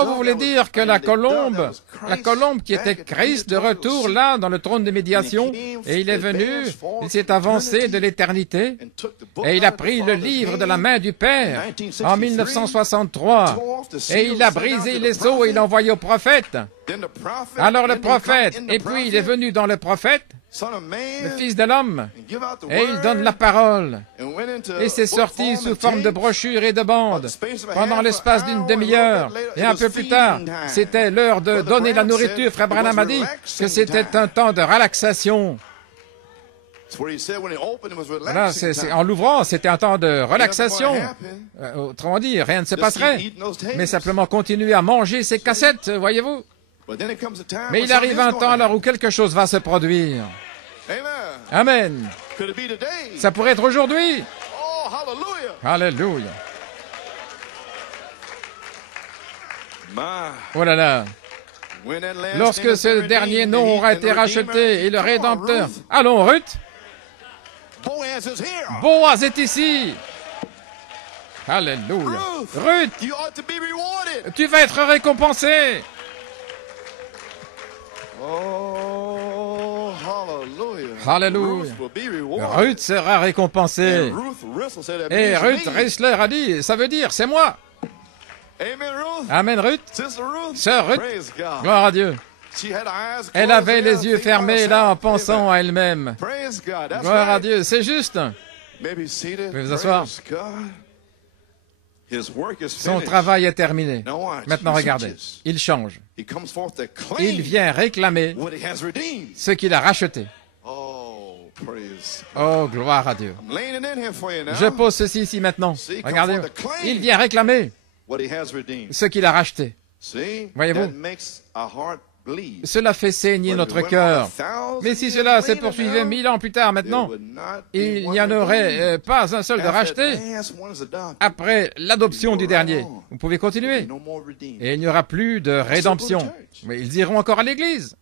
vous voulez dire que la colombe qui était Christ de retour là, dans le trône de médiation, et il est venu, il s'est avancé de l'éternité, et il a pris le livre de la main du Père en 1963, et il a brisé les seaux et il l'a envoyé au prophète. Alors le prophète, et puis il est venu dans le prophète, le Fils de l'homme, et il donne la parole. Et c'est sorti sous forme de brochures et de bandes pendant l'espace d'une demi-heure. Et un peu plus tard, c'était l'heure de donner la nourriture. Frère Branham a dit que c'était un temps de relaxation. Voilà, en l'ouvrant, c'était un temps de relaxation. Autrement dit, rien ne se passerait, mais simplement continuer à manger ses cassettes, voyez-vous. Mais il arrive un temps alors où quelque chose va se produire. Amen. Ça pourrait être aujourd'hui. Alléluia. Oh là là. Lorsque ce dernier nom aura été racheté et le Rédempteur... Allons, Ruth. Boaz est ici. Alléluia. Ruth, tu vas être récompensé. Alléluia. Ruth sera récompensée. Et Ruth Rissler a dit, ça veut dire, c'est moi. Amen, Ruth. Sœur Ruth, gloire à Dieu. Elle avait les yeux fermés là en pensant à elle-même. Gloire à Dieu, c'est juste. Vous pouvez vous asseoir. Son travail est terminé. Maintenant, regardez, il change. Il vient réclamer ce qu'il a racheté. Oh, gloire à Dieu. Je pose ceci ici maintenant. Regardez, il vient réclamer ce qu'il a racheté. Voyez-vous, cela fait saigner notre cœur. Mais si cela se poursuivait 1000 ans plus tard maintenant, il n'y en aurait pas un seul de racheté après l'adoption du dernier. Vous pouvez continuer. Et il n'y aura plus de rédemption. Mais ils iront encore à l'église.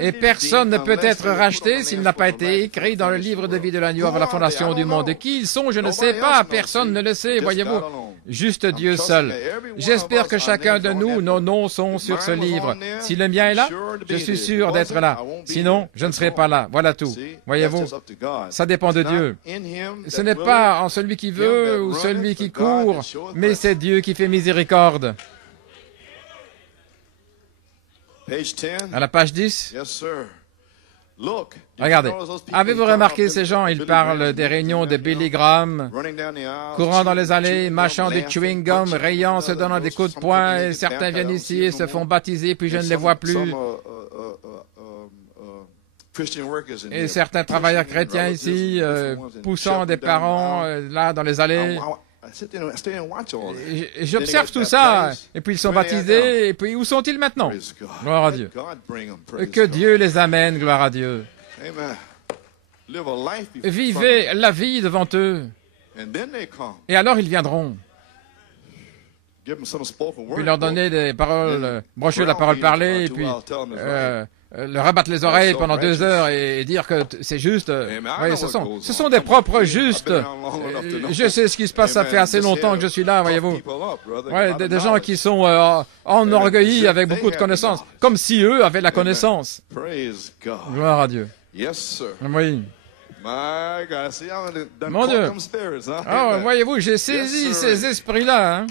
Et personne ne peut être racheté s'il n'a pas été écrit dans le livre de vie de l'agneau avant la fondation du monde. Qui ils sont, je ne sais pas. Personne ne le sait, voyez-vous. Juste Dieu seul. J'espère que chacun de nous, nos noms sont sur ce livre. Si le mien est là, je suis sûr d'être là. Sinon, je ne serai pas là. Voilà tout. Voyez-vous, ça dépend de Dieu. Ce n'est pas en celui qui veut ou celui qui court, mais c'est Dieu qui fait miséricorde. À la page 10. Regardez, avez-vous remarqué ces gens? Ils parlent des réunions de Billy Graham, courant dans les allées, mâchant des chewing-gum, rayant, se donnant des coups de poing, et certains viennent ici et se font baptiser, puis je ne les vois plus. Et certains travailleurs chrétiens ici, poussant des parents là dans les allées. J'observe tout ça, et puis ils sont baptisés, et puis où sont-ils maintenant? Gloire à Dieu. Que Dieu les amène, gloire à Dieu. Vivez la vie devant eux, et alors ils viendront. Puis leur donner des paroles, brocher la parole parlée, et puis leur rabattre les oreilles pendant 2 heures et dire que c'est juste. Oui, ce sont des propres justes. Je sais ce qui se passe, ça fait assez longtemps que je suis là, voyez-vous. Ouais, des gens qui sont enorgueillis avec beaucoup de connaissances, comme si eux avaient la connaissance. Gloire à Dieu. Oui. Mon Dieu. Oh, voyez-vous, j'ai saisi ces esprits-là. Hein.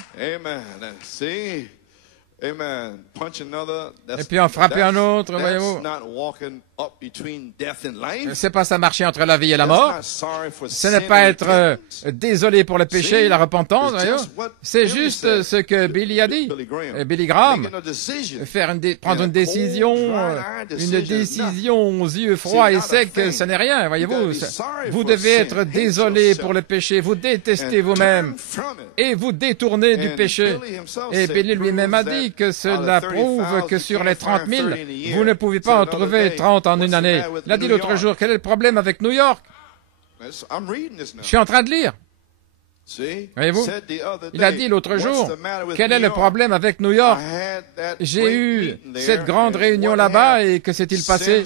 Et puis en frapper un autre, voyez-vous. C'est pas ça marcher entre la vie et la mort. Ce n'est pas être désolé pour le péché et la repentance, voyez-vous. C'est juste ce que Billy a dit. Billy Graham. Prendre une décision aux yeux froids et secs, ce n'est rien, voyez-vous. Vous devez être désolé pour le péché, vous détestez vous-même et vous détournez du péché. Et Billy lui-même a dit que cela prouve que sur les 30 000, vous ne pouvez pas en trouver 30 en une année. Il a dit l'autre jour, quel est le problème avec New York? Je suis en train de lire. Voyez-vous? Il a dit l'autre jour, quel est le problème avec New York? J'ai eu cette grande réunion là-bas et que s'est-il passé?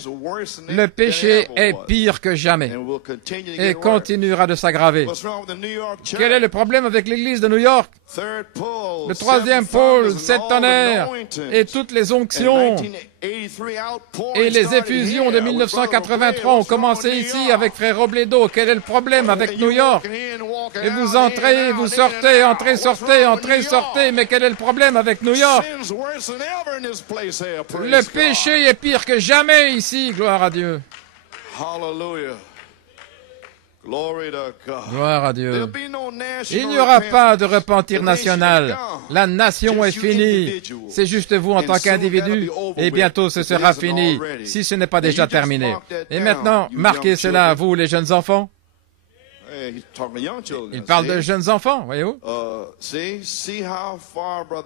Le péché est pire que jamais et continuera de s'aggraver. Quel est le problème avec l'église de New York? Le troisième pôle, 7 tonnerres et toutes les onctions et les effusions de 1983 ont commencé ici avec Frère Robledo. Quel est le problème avec New York? Et vous entrez, vous sortez, entrez, sortez, entrez, sortez. Mais quel est le problème avec New York? Le péché est pire que jamais ici, gloire à Dieu. Gloire à Dieu. Il n'y aura pas de repentir national. La nation est finie. C'est juste vous en tant qu'individu. Et bientôt ce sera fini, si ce n'est pas déjà terminé. Et maintenant, marquez cela, vous les jeunes enfants. Il parle de jeunes enfants, voyez-vous.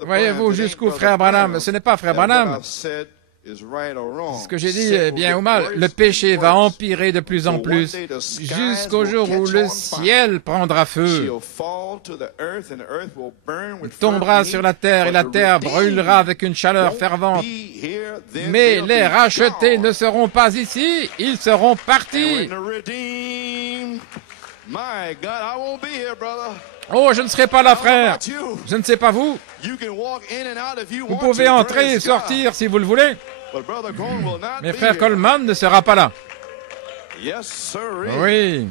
Voyez-vous jusqu'où Frère Branham, ce n'est pas Frère Branham. Ce que j'ai dit est bien ou mal. Le péché va empirer de plus en plus jusqu'au jour où le ciel prendra feu. Il tombera sur la terre et la terre brûlera avec une chaleur fervente. Mais les rachetés ne seront pas ici, ils seront partis. Oh, je ne serai pas là, frère. Je ne sais pas vous. Vous pouvez entrer et sortir si vous le voulez. Mais frère Coleman ne sera pas là. Oui.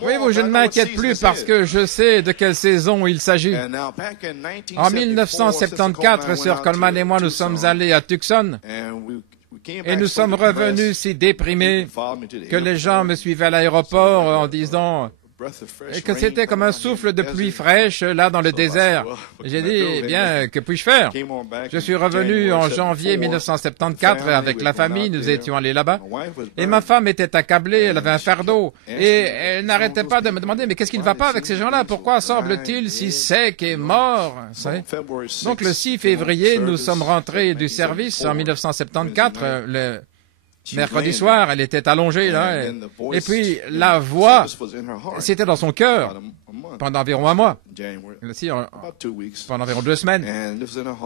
Oui, je ne m'inquiète plus parce que je sais de quelle saison il s'agit. En 1974, Sir Coleman et moi, nous sommes allés à Tucson. Et nous sommes revenus si déprimés que les gens me suivaient à l'aéroport en disant que c'était comme un souffle de pluie fraîche là dans le désert. J'ai dit, eh bien, que puis-je faire? Je suis revenu en janvier 1974 avec la famille, nous étions allés là-bas. Et ma femme était accablée, elle avait un fardeau. Et elle n'arrêtait pas de me demander, mais qu'est-ce qui ne va pas avec ces gens-là? Pourquoi semble-t-il si sec et mort? Donc le 6 février, nous sommes rentrés du service en 1974, le mercredi soir, elle était allongée là, et puis la voix, c'était dans son cœur pendant environ un mois, pendant environ 2 semaines,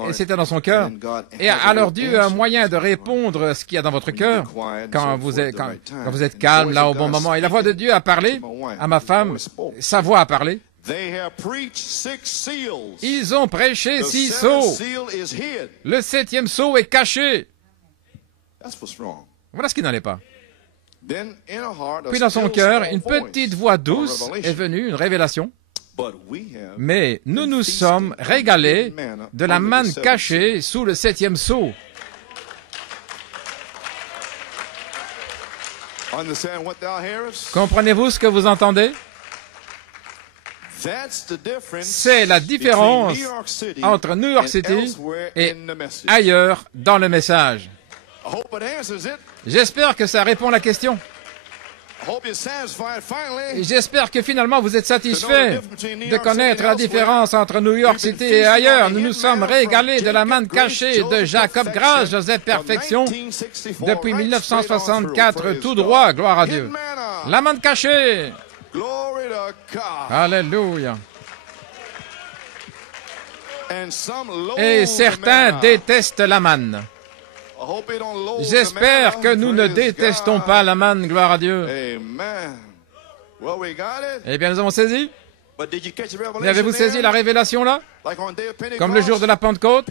et c'était dans son cœur. Et alors Dieu a un moyen de répondre à ce qu'il y a dans votre cœur quand vous êtes calme là au bon moment. Et la voix de Dieu a parlé à ma femme, sa voix a parlé. Ils ont prêché 6 sceaux. Le 7e sceau est caché. Voilà ce qui n'allait pas. Puis dans son cœur, une petite voix douce est venue, une révélation. Mais nous nous sommes régalés de la manne cachée sous le 7e sceau. Comprenez-vous ce que vous entendez? C'est la différence entre New York City et ailleurs dans le message. J'espère que ça répond à la question. Et j'espère que finalement vous êtes satisfait de connaître la différence entre New York City et ailleurs. Nous nous sommes régalés de la manne cachée de Jacob Grace, Joseph Perfection, depuis 1964, tout droit, gloire à Dieu. La manne cachée. Alléluia. Et certains détestent la manne. J'espère que nous ne détestons pas la manne, gloire à Dieu. Eh bien, nous avons saisi. Mais avez-vous saisi la révélation là? Comme le jour de la Pentecôte,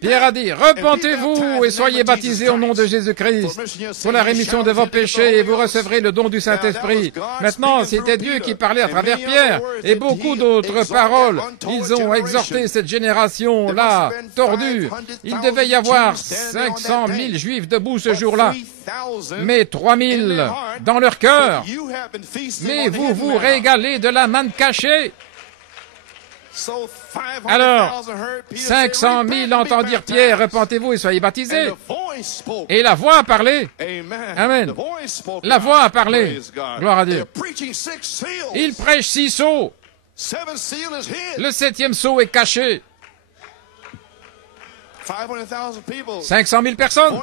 Pierre a dit, repentez-vous et soyez baptisés au nom de Jésus-Christ pour la rémission de vos péchés et vous recevrez le don du Saint-Esprit. Maintenant, c'était Dieu qui parlait à travers Pierre et beaucoup d'autres paroles. Ils ont exhorté cette génération-là tordue. Il devait y avoir 500 000 Juifs debout ce jour-là, mais 3 000 dans leur cœur. Mais vous vous régalez de la manne cachée. Alors, 500 000 entendirent Pierre, repentez-vous et soyez baptisés. Et la voix a parlé. Amen. La voix a parlé. Gloire à Dieu. Il prêche 6 sceaux. Le 7e sceau est caché. 500 000 personnes.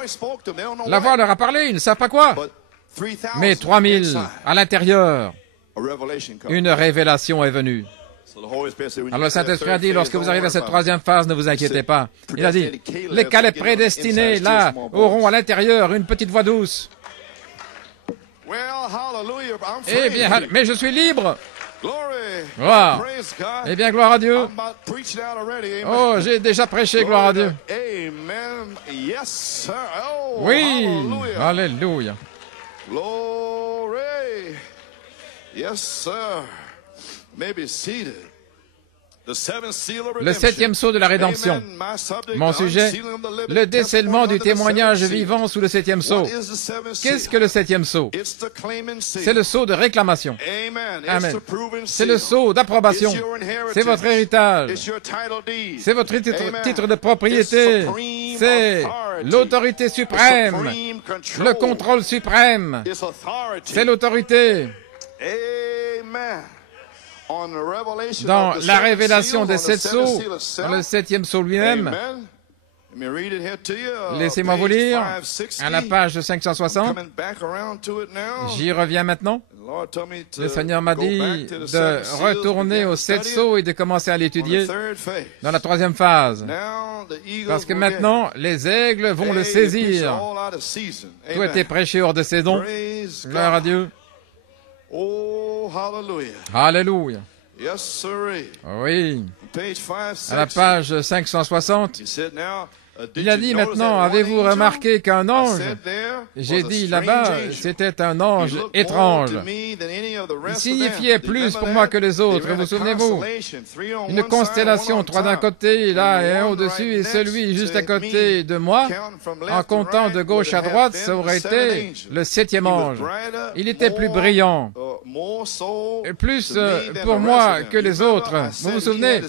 La voix leur a parlé, ils ne savent pas quoi. Mais 3 000 à l'intérieur. Une révélation est venue. Alors le Saint-Esprit a dit, lorsque vous arrivez à cette 3e phase, ne vous inquiétez pas. Il a dit, les Caleb prédestinés, là, auront à l'intérieur une petite voix douce. Eh bien, mais je suis libre. Gloire. Eh bien, gloire à Dieu. Oh, j'ai déjà prêché, gloire à Dieu. Oui. Alléluia. Le 7e sceau de la rédemption. Mon sujet, le décèlement du témoignage vivant sous le 7e sceau. Qu'est-ce que le 7e sceau? C'est le sceau de réclamation. Amen. C'est le sceau d'approbation. C'est votre héritage. C'est votre titre de propriété. C'est l'autorité suprême. Le contrôle suprême. C'est l'autorité. Dans la révélation des 7 sceaux, dans le 7e sceau lui-même, laissez-moi vous lire à la page 560. J'y reviens maintenant. Le Seigneur m'a dit de retourner aux 7 sceaux et de commencer à l'étudier dans la 3e phase. Parce que maintenant, les aigles vont le saisir. Tout a été prêché hors de saison. Gloire à Dieu. Oh, hallelujah. Alléluia. Yes, sir. Oui. À la page 560, il a dit maintenant, avez-vous remarqué qu'un ange, j'ai dit là-bas, c'était un ange étrange. Il signifiait plus pour moi que les autres, vous souvenez-vous? Une constellation, 3 d'un côté, là et un au-dessus, et celui juste à côté de moi, en comptant de gauche à droite, ça aurait été le 7e ange. Il était plus brillant, et plus pour moi que les autres. Vous vous souvenez?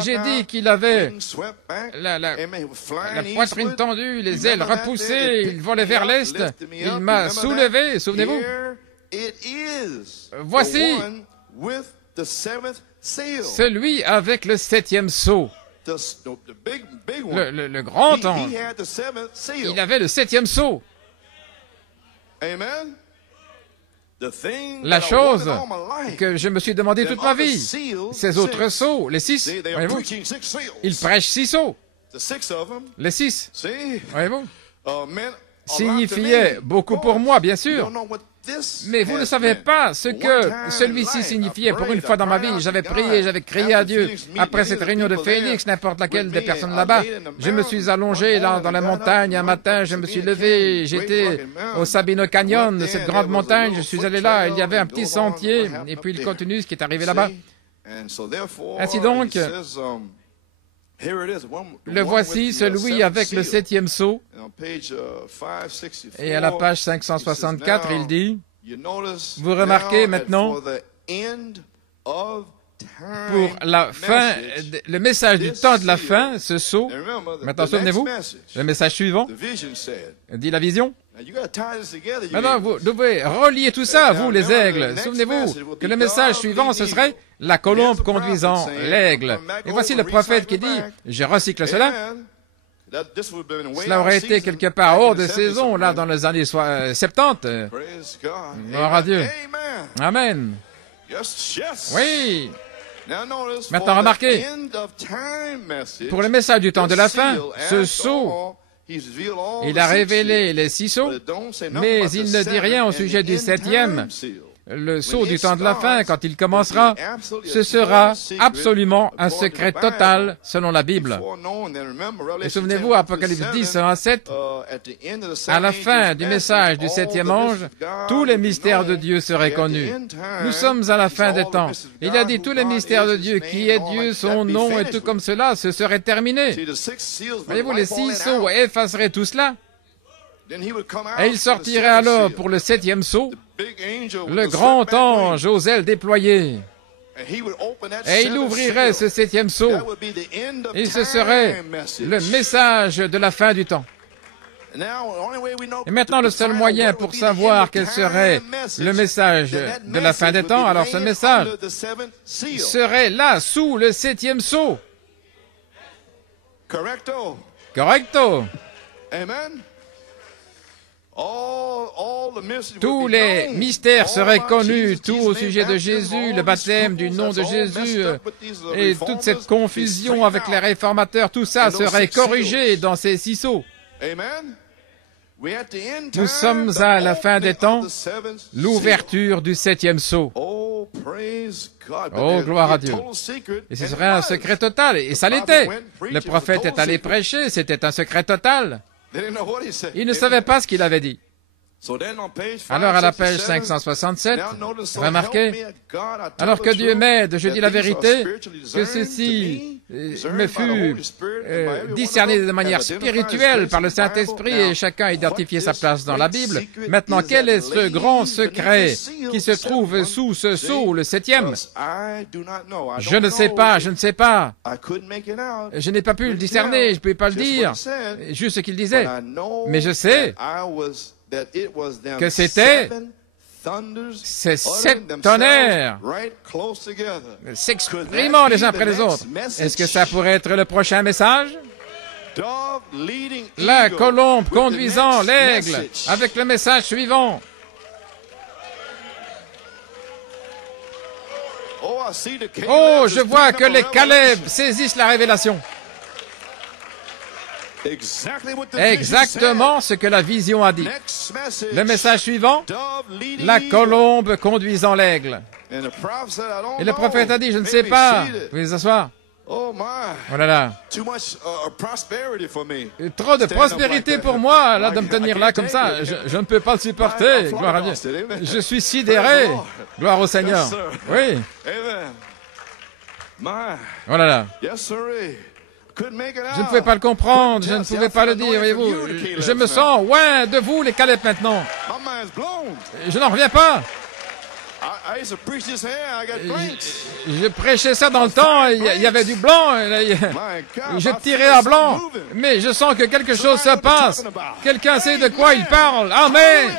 J'ai dit qu'il avait la poitrine tendue, les ailes repoussées, il volait vers l'est, il m'a soulevé, souvenez-vous? Voici celui avec le 7e sceau. Le grand ange, il avait le 7e sceau. La chose que je me suis demandé toute ma vie, ces autres sceaux, les 6, voyez-vous, ils prêchent 6 sceaux. Les 6, voyez-vous, signifiaient beaucoup pour moi, bien sûr. Mais vous ne savez pas ce que celui-ci signifiait. Pour une fois dans ma vie, j'avais prié, j'avais crié à Dieu. Après cette réunion de Phoenix, n'importe laquelle des personnes là-bas, je me suis allongé là dans la montagne. Un matin, je me suis levé, j'étais au Sabino Canyon, cette grande montagne. Je suis allé là, il y avait un petit sentier, et puis il continue ce qui est arrivé là-bas. Ainsi donc, le voici, celui avec le 7e sceau. Et à la page 564, il dit, vous remarquez maintenant, pour la fin, le message du temps de la fin, ce sceau, maintenant souvenez-vous, le message suivant, dit la vision. Maintenant, vous devez relier tout ça, vous les aigles. Souvenez-vous que le message suivant, ce serait la colombe conduisant l'aigle. Et voici le prophète qui dit, je recycle cela. Cela aurait été quelque part hors de saison, là, dans les années 70. Gloire à Dieu. Amen. Oui. Maintenant, remarquez, pour le message du temps de la fin, ce sceau, il a révélé les 6 sceaux, mais il ne dit rien au sujet du 7e. le sceau du temps de la fin, quand il commencera, ce sera absolument un secret total selon la Bible. Et souvenez-vous, Apocalypse 10, 1 à 7, à la fin du message du septième ange, tous les mystères de Dieu seraient connus. Nous sommes à la fin des temps. Il a dit tous les mystères de Dieu, qui est Dieu, son nom et tout comme cela, ce serait terminé. Voyez-vous, les 6 sceaux effaceraient tout cela. Et il sortirait alors pour le 7e sceau, le grand ange aux ailes déployées. Et il ouvrirait ce 7e sceau. Et ce serait le message de la fin du temps. Et maintenant, le seul moyen pour savoir quel serait le message de la fin des temps, alors ce message serait là, sous le 7e sceau. Correcto. Amen. Tous les mystères seraient connus, tout au sujet de Jésus, le baptême du nom de Jésus, et toute cette confusion avec les réformateurs, tout ça serait corrigé dans ces 6 sceaux. Nous sommes à la fin des temps, l'ouverture du 7e sceau. Oh, gloire à Dieu. Et ce serait un secret total, et ça l'était. Le prophète est allé prêcher, c'était un secret total. Il ne savait pas ce qu'il avait dit. Alors à la page 567, remarquez, alors que Dieu m'aide, je dis la vérité, que ceci me fut discerné de manière spirituelle par le Saint-Esprit et chacun a identifié sa place dans la Bible. Maintenant, quel est ce grand secret qui se trouve sous ce sceau, le 7e? Je ne sais pas, je ne sais pas. Je n'ai pas pu le discerner, je ne pouvais pas le dire, juste ce qu'il disait. Mais je sais que c'était ces 7 tonnerres s'exprimant les uns après les autres. Est-ce que ça pourrait être le prochain message? La colombe conduisant l'aigle avec le message suivant. Oh, je vois que les Caleb saisissent la révélation. Exactement ce que la vision a dit. Le message suivant, la colombe conduisant l'aigle. Et le prophète a dit, je ne sais pas. Vous pouvez vous asseoir. Oh là là. Trop de prospérité pour moi, là, de me tenir là comme ça. Je ne peux pas le supporter. Gloire à Dieu. Je suis sidéré. Gloire au Seigneur. Oui. Oh là là. Je ne pouvais pas le comprendre, je ne pouvais pas le dire, voyez-vous. Je me sens loin de vous, les Caleb, maintenant. Je n'en reviens pas. Je prêchais ça dans le temps, il y avait du blanc, je tirais à blanc, mais je sens que quelque chose se passe. Quelqu'un sait de quoi il parle. Amen.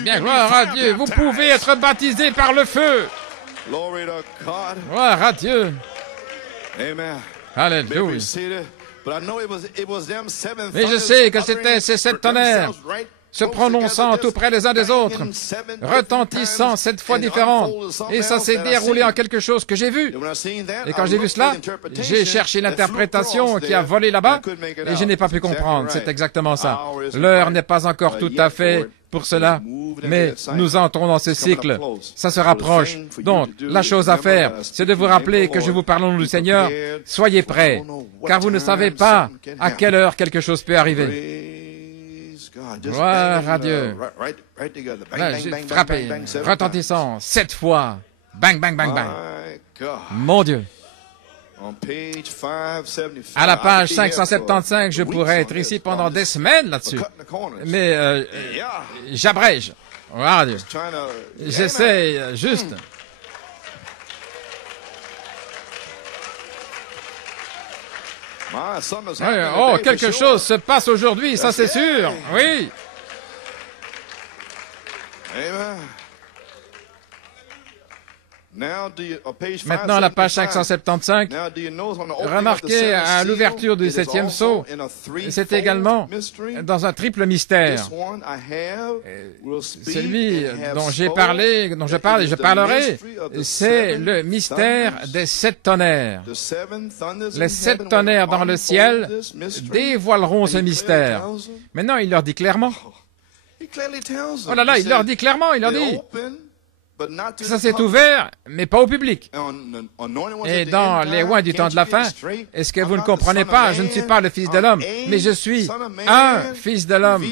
Bien, gloire à Dieu. Vous pouvez être baptisé par le feu. Gloire à Dieu. Alléluia. Mais je sais que c'était ces 7 tonnerres se prononçant tout près les uns des autres, retentissant 7 fois différentes. Et ça s'est déroulé en quelque chose que j'ai vu. Et quand j'ai vu cela, j'ai cherché l'interprétation qui a volé là-bas et je n'ai pas pu comprendre. C'est exactement ça. L'heure n'est pas encore tout à fait pour cela, mais nous entrons dans ce cycle. Ça se rapproche. Donc, la chose à faire, c'est de vous rappeler que je vous parle au nom du Seigneur. Soyez prêts, car vous ne savez pas à quelle heure quelque chose peut arriver. Gloire à Dieu. Là, j'ai frappé, retentissant, 7 fois. Bang, bang, bang, bang. Mon Dieu. À la page 575, je pourrais être ici pendant des semaines là-dessus. Mais j'abrège. Gloire à Dieu. J'essaie juste. Oh, quelque chose se passe aujourd'hui, ça c'est sûr. Oui. Maintenant, la page 575, remarquez à l'ouverture du 7e sceau, c'est également dans un triple mystère. Celui dont j'ai parlé, dont je parle et je parlerai, c'est le mystère des 7 tonnerres. Les 7 tonnerres dans le ciel dévoileront ce mystère. Maintenant, il leur dit clairement, Oh là là, il leur dit clairement, il leur dit, ça s'est ouvert, mais pas au public. Et dans les oins du temps de la fin, est-ce que vous ne comprenez pas? Je ne suis pas le Fils de l'homme, mais je suis un Fils de l'homme,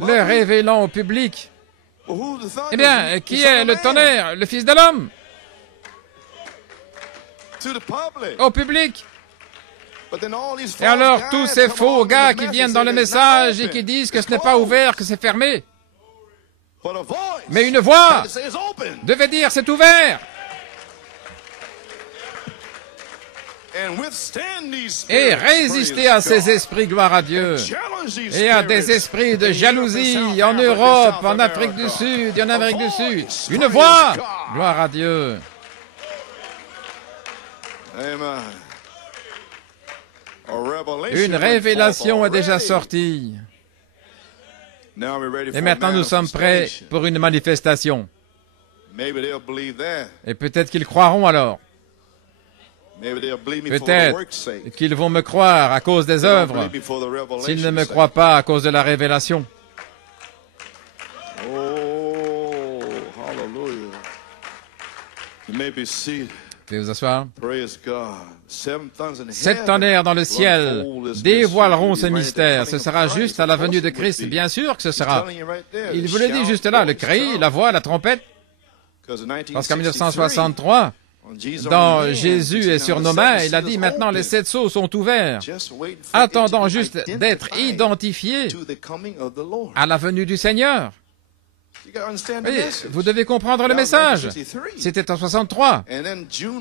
le révélant au public. Eh bien, qui est le tonnerre? Le Fils de l'homme? Au public. Et alors, tous ces faux gars qui viennent dans le message et qui disent que ce n'est pas ouvert, que c'est fermé. Mais une voix devait dire c'est ouvert. Et résister à ces esprits, gloire à Dieu, et à des esprits de jalousie en Europe, en Afrique du Sud et en Amérique du Sud. Une voix, gloire à Dieu. Une révélation est déjà sortie. Et maintenant, nous sommes prêts pour une manifestation. Et peut-être qu'ils croiront alors. Peut-être qu'ils vont me croire à cause des œuvres, s'ils ne me croient pas à cause de la révélation. Oh, hallelujah. You may be seated. Pouvez vous asseoir. Sept tonnerres dans le ciel dévoileront ce mystère. Ce sera juste à la venue de Christ. Bien sûr que ce sera. Il vous le dit juste là, le cri, la voix, la trompette. Parce qu'en 1963, dans Jésus est sur nos mains, il a dit maintenant les 7 sceaux sont ouverts, attendant juste d'être identifiés à la venue du Seigneur. Voyez, vous devez comprendre le message. C'était en 63.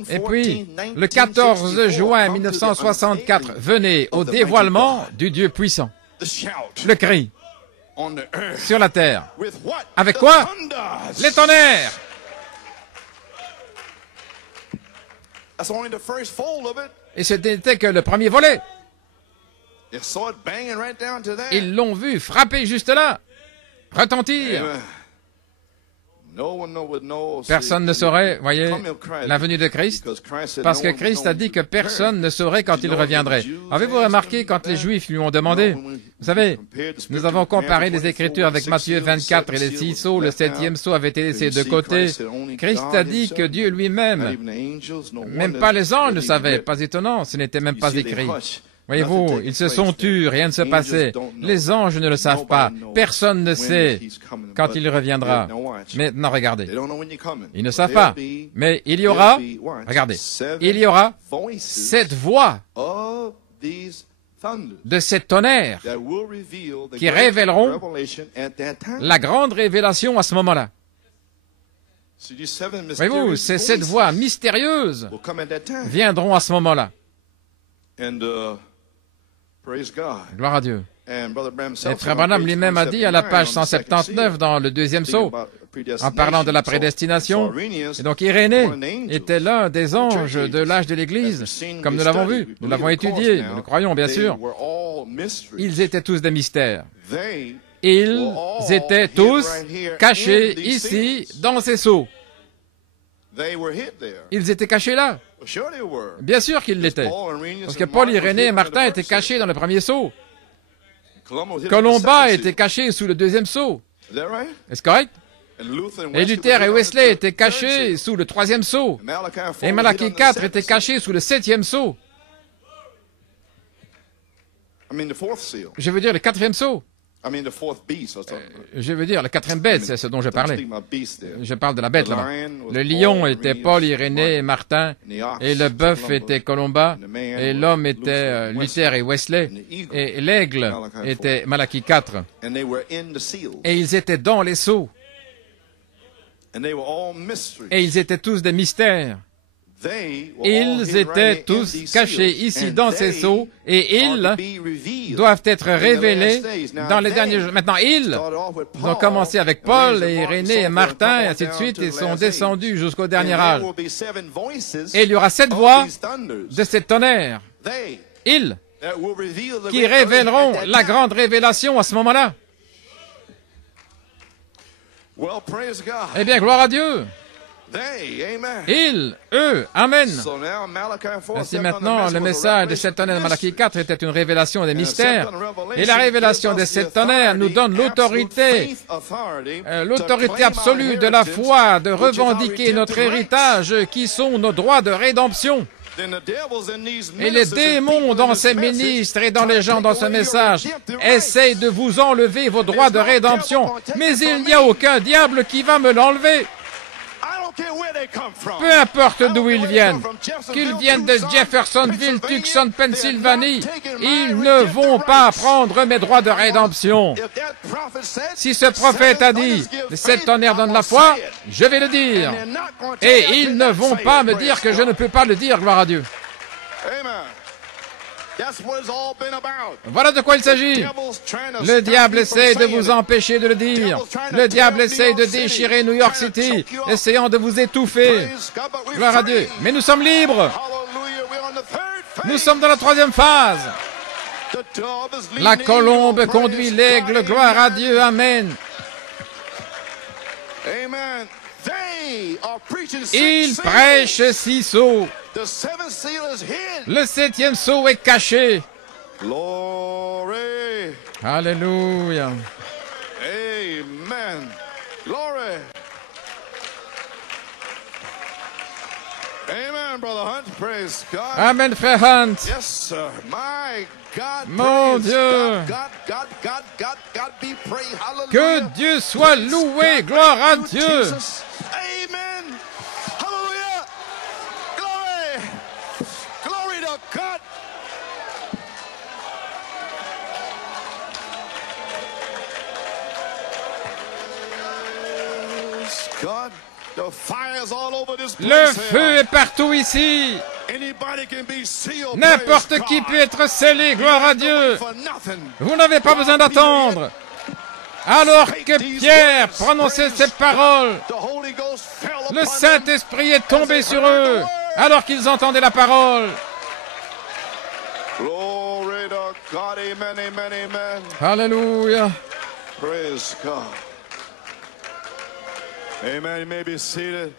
Et puis, le 14 juin 1964, venez au dévoilement du Dieu puissant. Le cri sur la terre. Avec quoi? Les tonnerres. Et ce n'était que le premier volet. Ils l'ont vu frapper juste là, retentir. Personne ne saurait, voyez, la venue de Christ, parce que Christ a dit que personne ne saurait quand il reviendrait. Avez-vous remarqué quand les Juifs lui ont demandé? Vous savez, nous avons comparé les Écritures avec Matthieu 24 et les 6 sceaux, le 7e sceau avait été laissé de côté. Christ a dit que Dieu lui-même, même pas les anges ne savaient, pas étonnant, ce n'était même pas écrit. Voyez-vous, ils se sont tus, rien ne se passait. Les anges ne le savent pas. Personne ne sait quand il reviendra. Maintenant, regardez. Ils ne savent pas. Mais il y aura, regardez, il y aura 7 voix de ces tonnerres qui révéleront la grande révélation à ce moment-là. Voyez-vous, ces 7 voix mystérieuses viendront à ce moment-là. Gloire à Dieu. Et Frère Branham lui-même a dit à la page 179 dans le 2e sceau, en parlant de la prédestination, et donc Irénée était l'un des anges de l'âge de l'Église, comme nous l'avons vu, nous l'avons étudié, nous le croyons bien sûr. Ils étaient tous des mystères. Ils étaient tous cachés ici, dans ces sceaux. Ils étaient cachés là. Bien sûr qu'ils l'étaient. Parce que Paul, Irénée et Martin étaient cachés dans le premier sceau. Colomba était caché sous le 2e sceau. Est-ce correct? Et Luther et Wesley étaient cachés sous le 3e sceau. Et Malachie 4 était caché sous le 7e sceau. Je veux dire le 4e sceau. Je veux dire, la 4e bête, c'est ce dont je parlais. Je parle de la bête là-bas. Le lion était Paul, Irénée et Martin, et le bœuf était Colomba, et l'homme était Luther et Wesley, et l'aigle était Malachie 4. Et ils étaient dans les sceaux. Et ils étaient tous des mystères. Ils étaient tous cachés ici dans ces sceaux et ils doivent être révélés dans les derniers jours. Maintenant, ils ont commencé avec Paul et Irénée et Martin et ainsi de suite et sont descendus jusqu'au dernier âge. Et il y aura 7 voix de ces tonnerres. Ils qui révéleront la grande révélation à ce moment-là. Eh bien, gloire à Dieu. Ils, eux, amen. Ainsi maintenant, le message des 7 tonnerres de Malachie 4 était une révélation des mystères. Et la révélation des 7 tonnerres nous donne l'autorité absolue de la foi, de revendiquer notre héritage qui sont nos droits de rédemption. Et les démons dans ces ministres et dans les gens dans ce message essayent de vous enlever vos droits de rédemption. Mais il n'y a aucun diable qui va me l'enlever. Peu importe d'où ils viennent, qu'ils viennent de Jeffersonville, Tucson, Pennsylvanie, ils ne vont pas prendre mes droits de rédemption. Si ce prophète a dit, les 7 tonnerres donnent la foi, je vais le dire. Et ils ne vont pas me dire que je ne peux pas le dire, gloire à Dieu. Voilà de quoi il s'agit. Le diable essaie de vous empêcher de le dire. Le diable essaie de déchirer New York City, essayant de vous étouffer. Gloire à Dieu. Mais nous sommes libres. Nous sommes dans la 3e phase. La colombe conduit l'aigle. Gloire à Dieu. Amen. Ils prêchent 6 sceaux. Le 7e sceau est caché. Alléluia. Amen. Glory. Amen, Brother Hunt. Praise God. Amen, frère Hunt. Yes, sir. My God. Mon Dieu. Que Dieu soit loué. Gloire à Dieu. Amen. Hallelujah. Glory. Glory to God. God. The fire's all over this place. Le feu est partout ici. N'importe qui peut être scellé, gloire à Dieu. Vous n'avez pas besoin d'attendre. Alors que Pierre prononçait ces paroles, le Saint-Esprit est tombé sur eux, alors qu'ils entendaient la parole. Alléluia. Praise God. Amen. You may be seated.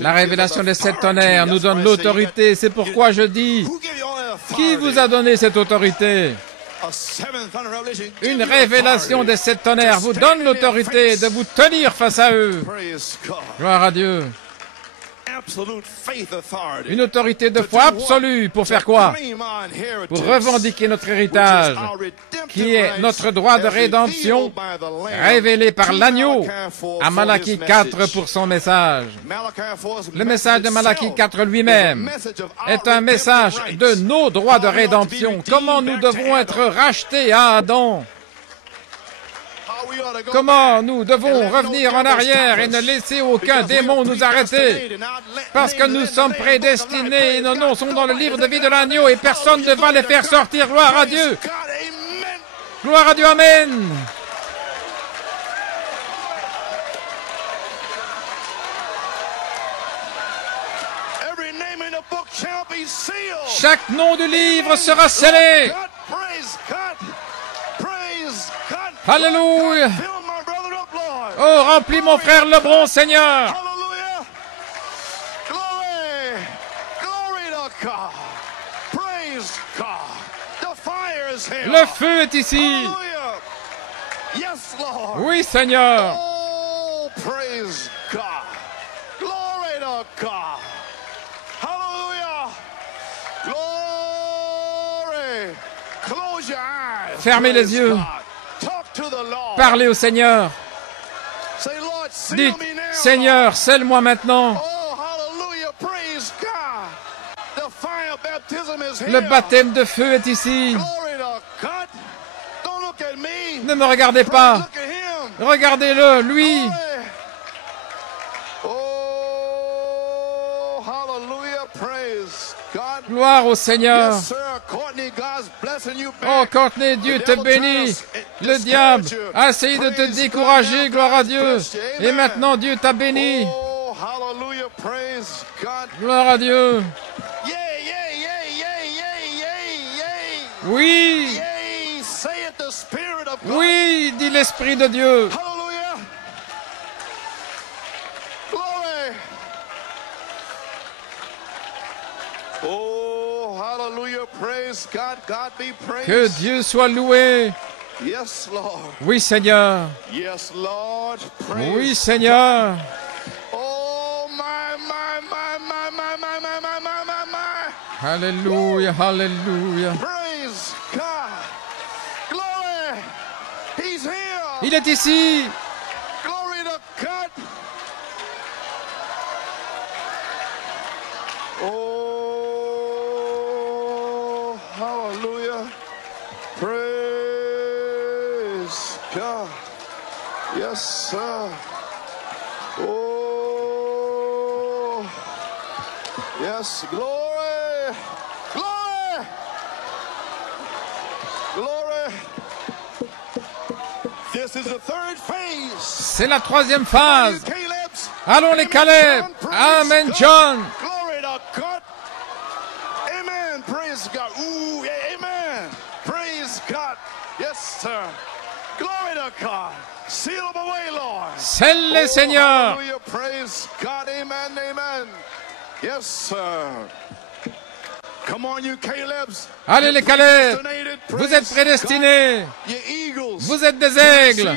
La révélation des 7 tonnerres nous donne l'autorité. C'est pourquoi je dis, qui vous a donné cette autorité? Une révélation des 7 tonnerres vous donne l'autorité de vous tenir face à eux. Gloire à Dieu. Une autorité de foi absolue pour faire quoi? Pour revendiquer notre héritage, qui est notre droit de rédemption, révélé par l'agneau à Malachie 4 pour son message. Le message de Malachie 4 lui-même est un message de nos droits de rédemption. Comment nous devons être rachetés à Adam. Comment nous devons revenir en arrière et ne laisser aucun démon nous arrêter. Parce que nous sommes prédestinés et nos noms sont dans le livre de vie de l'agneau et personne ne va les faire sortir. Gloire à Dieu. Gloire à Dieu. Amen. Chaque nom du livre sera scellé. Alléluia. Oh, remplis mon frère Lebron, Seigneur. Le feu est ici. Oui, Seigneur. Fermez les yeux. Parlez au Seigneur. Dites, Seigneur, scelle-moi maintenant. Le baptême de feu est ici. Ne me regardez pas. Regardez-le, lui. Gloire au Seigneur. Oh, Courtney, Dieu te bénit. Le diable a essayé de te décourager, gloire à Dieu. Et maintenant, Dieu t'a béni. Gloire à Dieu. Oui. Oui, dit l'Esprit de Dieu. Que Dieu soit loué. Oui, Seigneur. Oui, Seigneur. Alléluia, alléluia. Il est ici. Oh, hallelujah. Praise God. Yes, sir. Oh, yes, glory. Glory. Glory. This is the third phase. C'est la troisième phase. Allons les Caleb. Amen, John. Glory to God. Amen. Praise God. Ooh, amen. Praise God. Yes, sir. Glory to God. Seal them away, Lord. Scelle-les, Seigneur. Hallelujah. Praise God. Amen. Amen. Yes, sir. Come on, you Calebs. Allez les Caleb. Vous êtes prédestinés. Vous êtes des aigles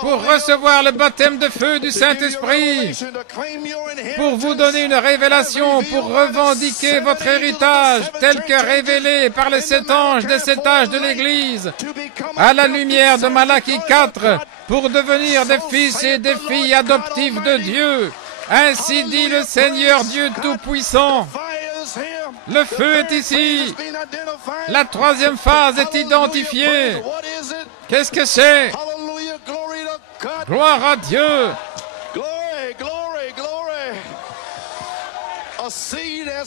pour recevoir le baptême de feu du Saint-Esprit, pour vous donner une révélation, pour revendiquer votre héritage tel que révélé par les 7 anges des 7 âges de l'Église, à la lumière de Malachie 4, pour devenir des fils et des filles adoptifs de Dieu. Ainsi dit le Seigneur Dieu Tout-Puissant. Le feu est ici. La troisième phase est identifiée. Qu'est-ce que c'est? Gloire à Dieu.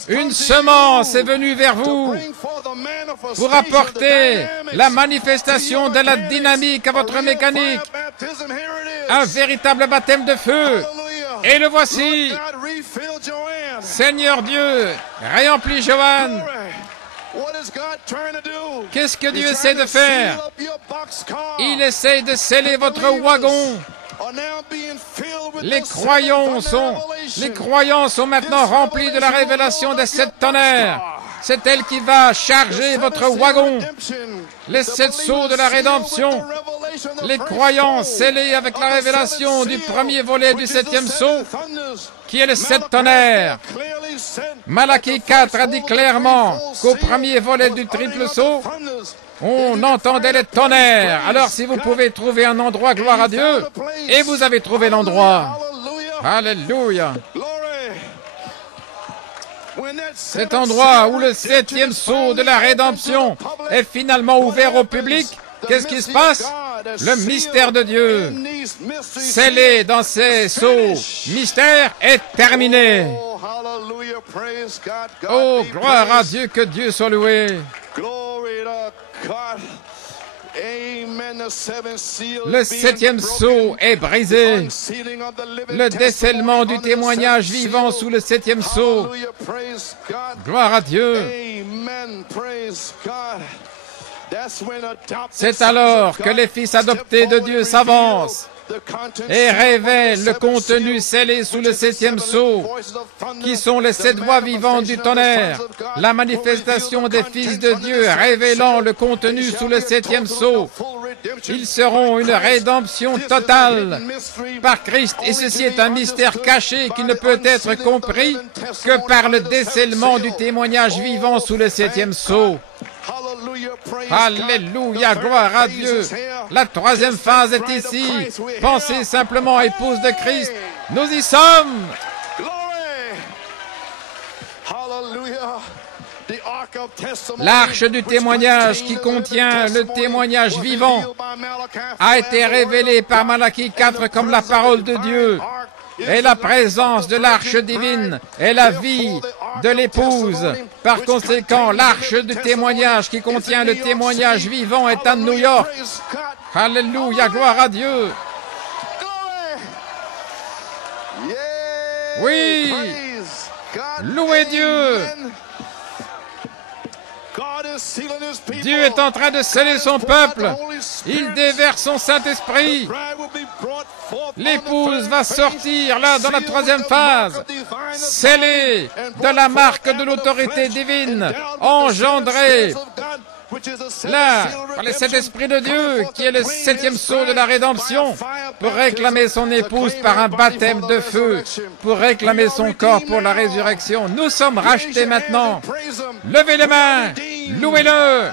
Une semence est venue vers vous pour apporter la manifestation de la dynamique à votre mécanique. Un véritable baptême de feu. Et le voici. Seigneur Dieu, réemplis Joanne. Qu'est-ce que Dieu essaie de faire? Il essaie de sceller votre wagon. Les croyants sont maintenant remplis de la révélation des 7 tonnerres. C'est elle qui va charger votre wagon. Les 7 sceaux de la rédemption. Les croyants scellés avec la révélation du premier volet du 7e sceau, qui est les 7 tonnerres. Malachie 4 a dit clairement qu'au premier volet du triple sceau, on entendait les tonnerres. Alors si vous pouvez trouver un endroit, gloire à Dieu, et vous avez trouvé l'endroit. Alléluia. Cet endroit où le 7e sceau de la rédemption est finalement ouvert au public, qu'est-ce qui se passe? Le mystère de Dieu, scellé dans ces sceaux, mystère est terminé. Oh, gloire à Dieu, que Dieu soit loué. Le 7e sceau est brisé. Le décèlement du témoignage vivant sous le 7e sceau. Gloire à Dieu. C'est alors que les fils adoptés de Dieu s'avancent et révèlent le contenu scellé sous le 7e sceau, qui sont les 7 voix vivantes du tonnerre, la manifestation des fils de Dieu révélant le contenu sous le 7e sceau. Ils seront une rédemption totale par Christ, et ceci est un mystère caché qui ne peut être compris que par le décèlement du témoignage vivant sous le 7e sceau. Alléluia, gloire à Dieu. La troisième phase est ici. Pensez simplement à épouse de Christ. Nous y sommes. L'arche du témoignage qui contient le témoignage vivant a été révélée par Malachie 4 comme la parole de Dieu. Et la présence de l'arche divine est la vie de l'épouse. Par conséquent, l'arche du témoignage qui contient le témoignage vivant est à New York. Alléluia, gloire à Dieu. Oui, louez Dieu. Dieu est en train de sceller son peuple. Il déverse son Saint-Esprit. L'épouse va sortir là dans la troisième phase, scellés de la marque de l'autorité divine, engendrés là, par le Saint-Esprit de Dieu, qui est le 7e sceau de la rédemption, pour réclamer son épouse par un baptême de feu, pour réclamer son corps pour la résurrection. Nous sommes rachetés maintenant. Levez les mains, louez-le.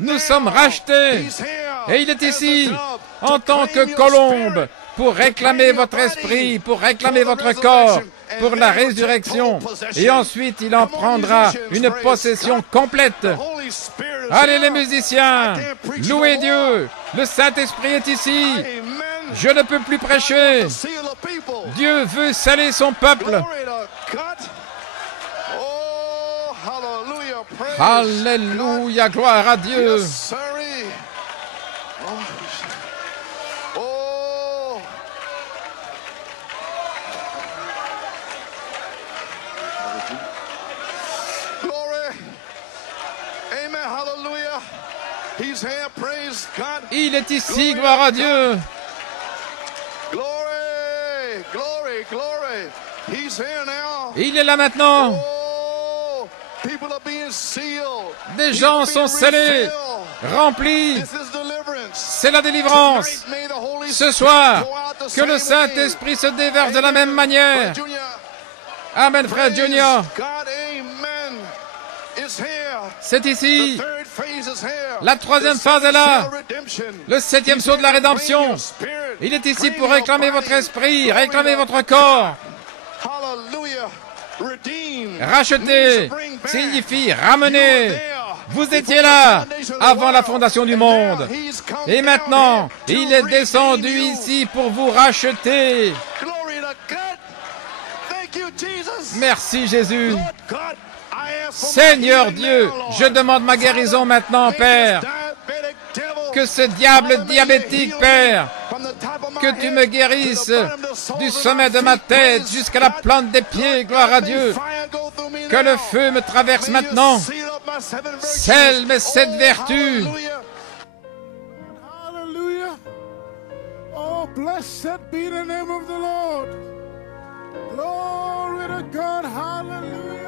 Nous sommes rachetés. Et il est ici, en tant que colombe, pour réclamer votre esprit, pour réclamer votre corps, pour la résurrection. Et ensuite, il en prendra une possession complète. Allez les musiciens, louez Dieu. Le Saint-Esprit est ici. Je ne peux plus prêcher. Dieu veut sceller son peuple. Alléluia, gloire à Dieu. Il est ici, gloire à Dieu. Il est là maintenant. Des gens sont scellés, remplis. C'est la délivrance. Ce soir, que le Saint-Esprit se déverse de la même manière. Amen, frère Junior. C'est ici. La 3e phase est là. Le 7e sceau de la rédemption. Il est ici pour réclamer votre esprit, réclamer votre corps. Racheter signifie ramener. Vous étiez là avant la fondation du monde. Et maintenant, il est descendu ici pour vous racheter. Merci Jésus. Seigneur Dieu, je demande ma guérison maintenant, Père. Que ce diable diabétique, Père, que tu me guérisses du sommet de ma tête jusqu'à la plante des pieds, gloire à Dieu. Que le feu me traverse maintenant. Scelle mes 7 vertus. Hallelujah. Oh, blessed be the name of the Lord. Glory to God. Hallelujah.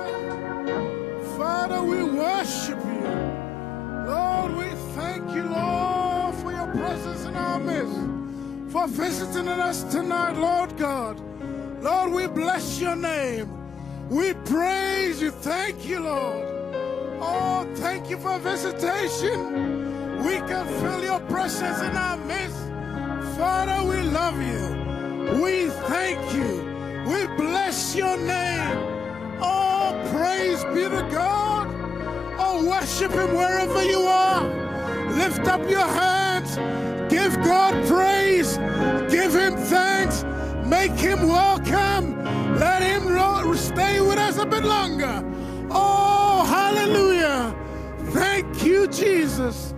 Father, we worship you. Lord, we thank you, Lord, for your presence in our midst, for visiting us tonight, Lord God. Lord, we bless your name. We praise you. Thank you, Lord. Oh, thank you for visitation. We can feel your presence in our midst. Father, we love you. We thank you. We bless your name. Oh, praise be to God. Oh, worship him wherever you are. Lift up your hands. Give God praise. Give him thanks. Make him welcome. Let him stay with us a bit longer. Oh, hallelujah. Thank you, Jesus.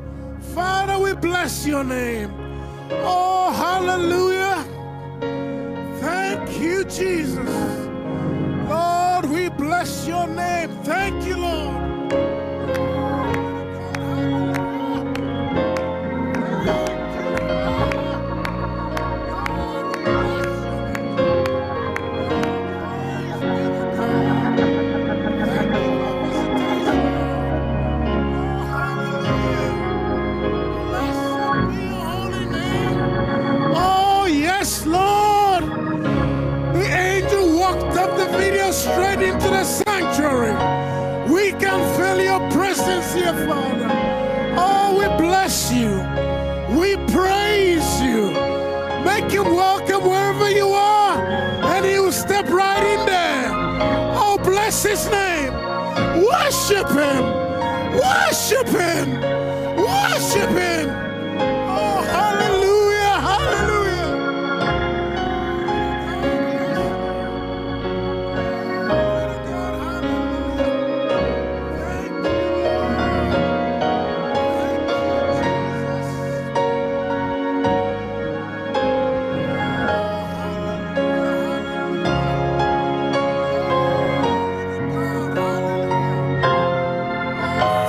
Father, we bless your name. Oh, hallelujah. Thank you, Jesus. Lord, we bless your name. Thank you, Lord. Straight into the sanctuary. We can feel your presence here, Father. Oh, we bless you. We praise you. Make him welcome wherever you are, and he will step right in there. Oh, bless his name. Worship him. Worship him. Worship him. Oh, hallelujah. Hallelujah.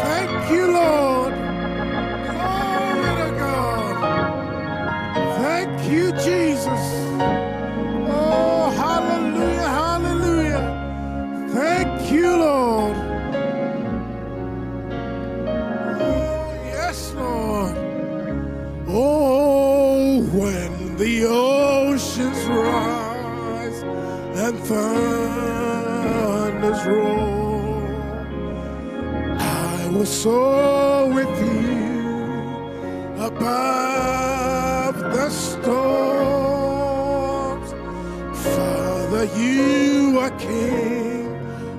Thank you, Lord. When the oceans rise and thunders roar, I will soar with you above the storms. Father, you are King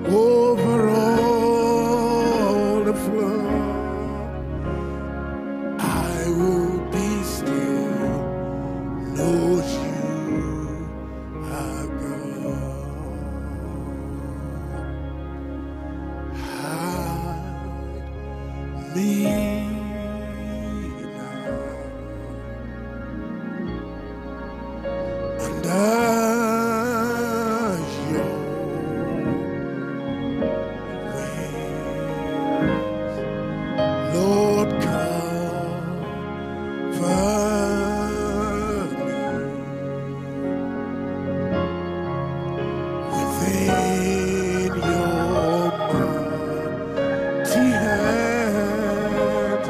over all the flood. I will be still, know you are God. Hide me now under your wings, Lord, cover me within your mighty hand.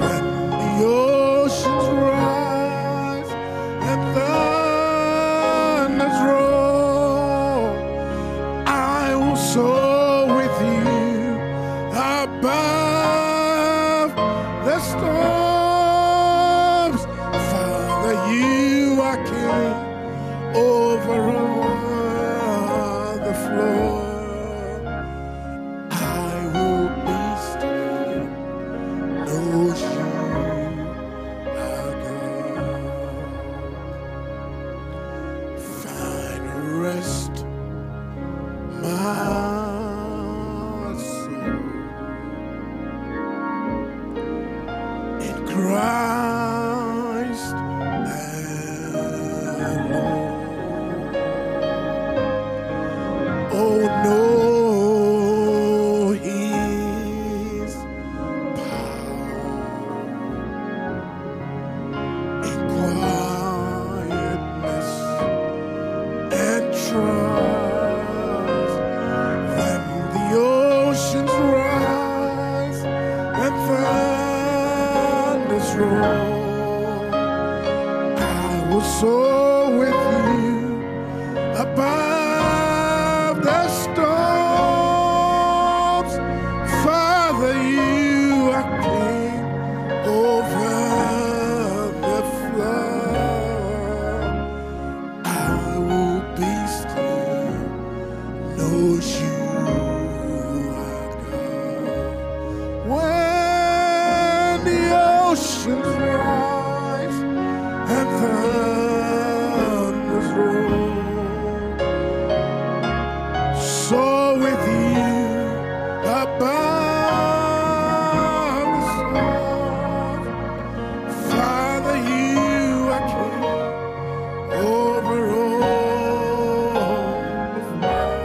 When the oceans rise and thunders roar, I will soar with you above the storms. Father, you are King over all the flood. I will be still, know you are God. Find rest, my soul, in Christ alone. Oh, know His power in quietness and trust. When the oceans rise and thunders roar, I will soar with you above the storms. Father, you are King over the flood. I will be still, know you are God. When the oceans rise and thunders roar, soar with you above the storm. Father, you are King over all the flood.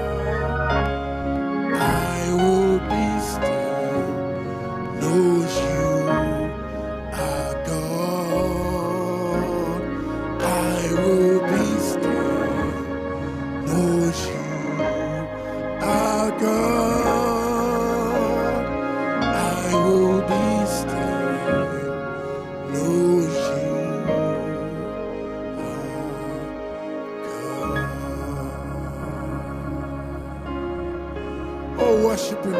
I will be still, know you are God. I will be still, know you are God. I will be still, know you are God. Oh, worship Him.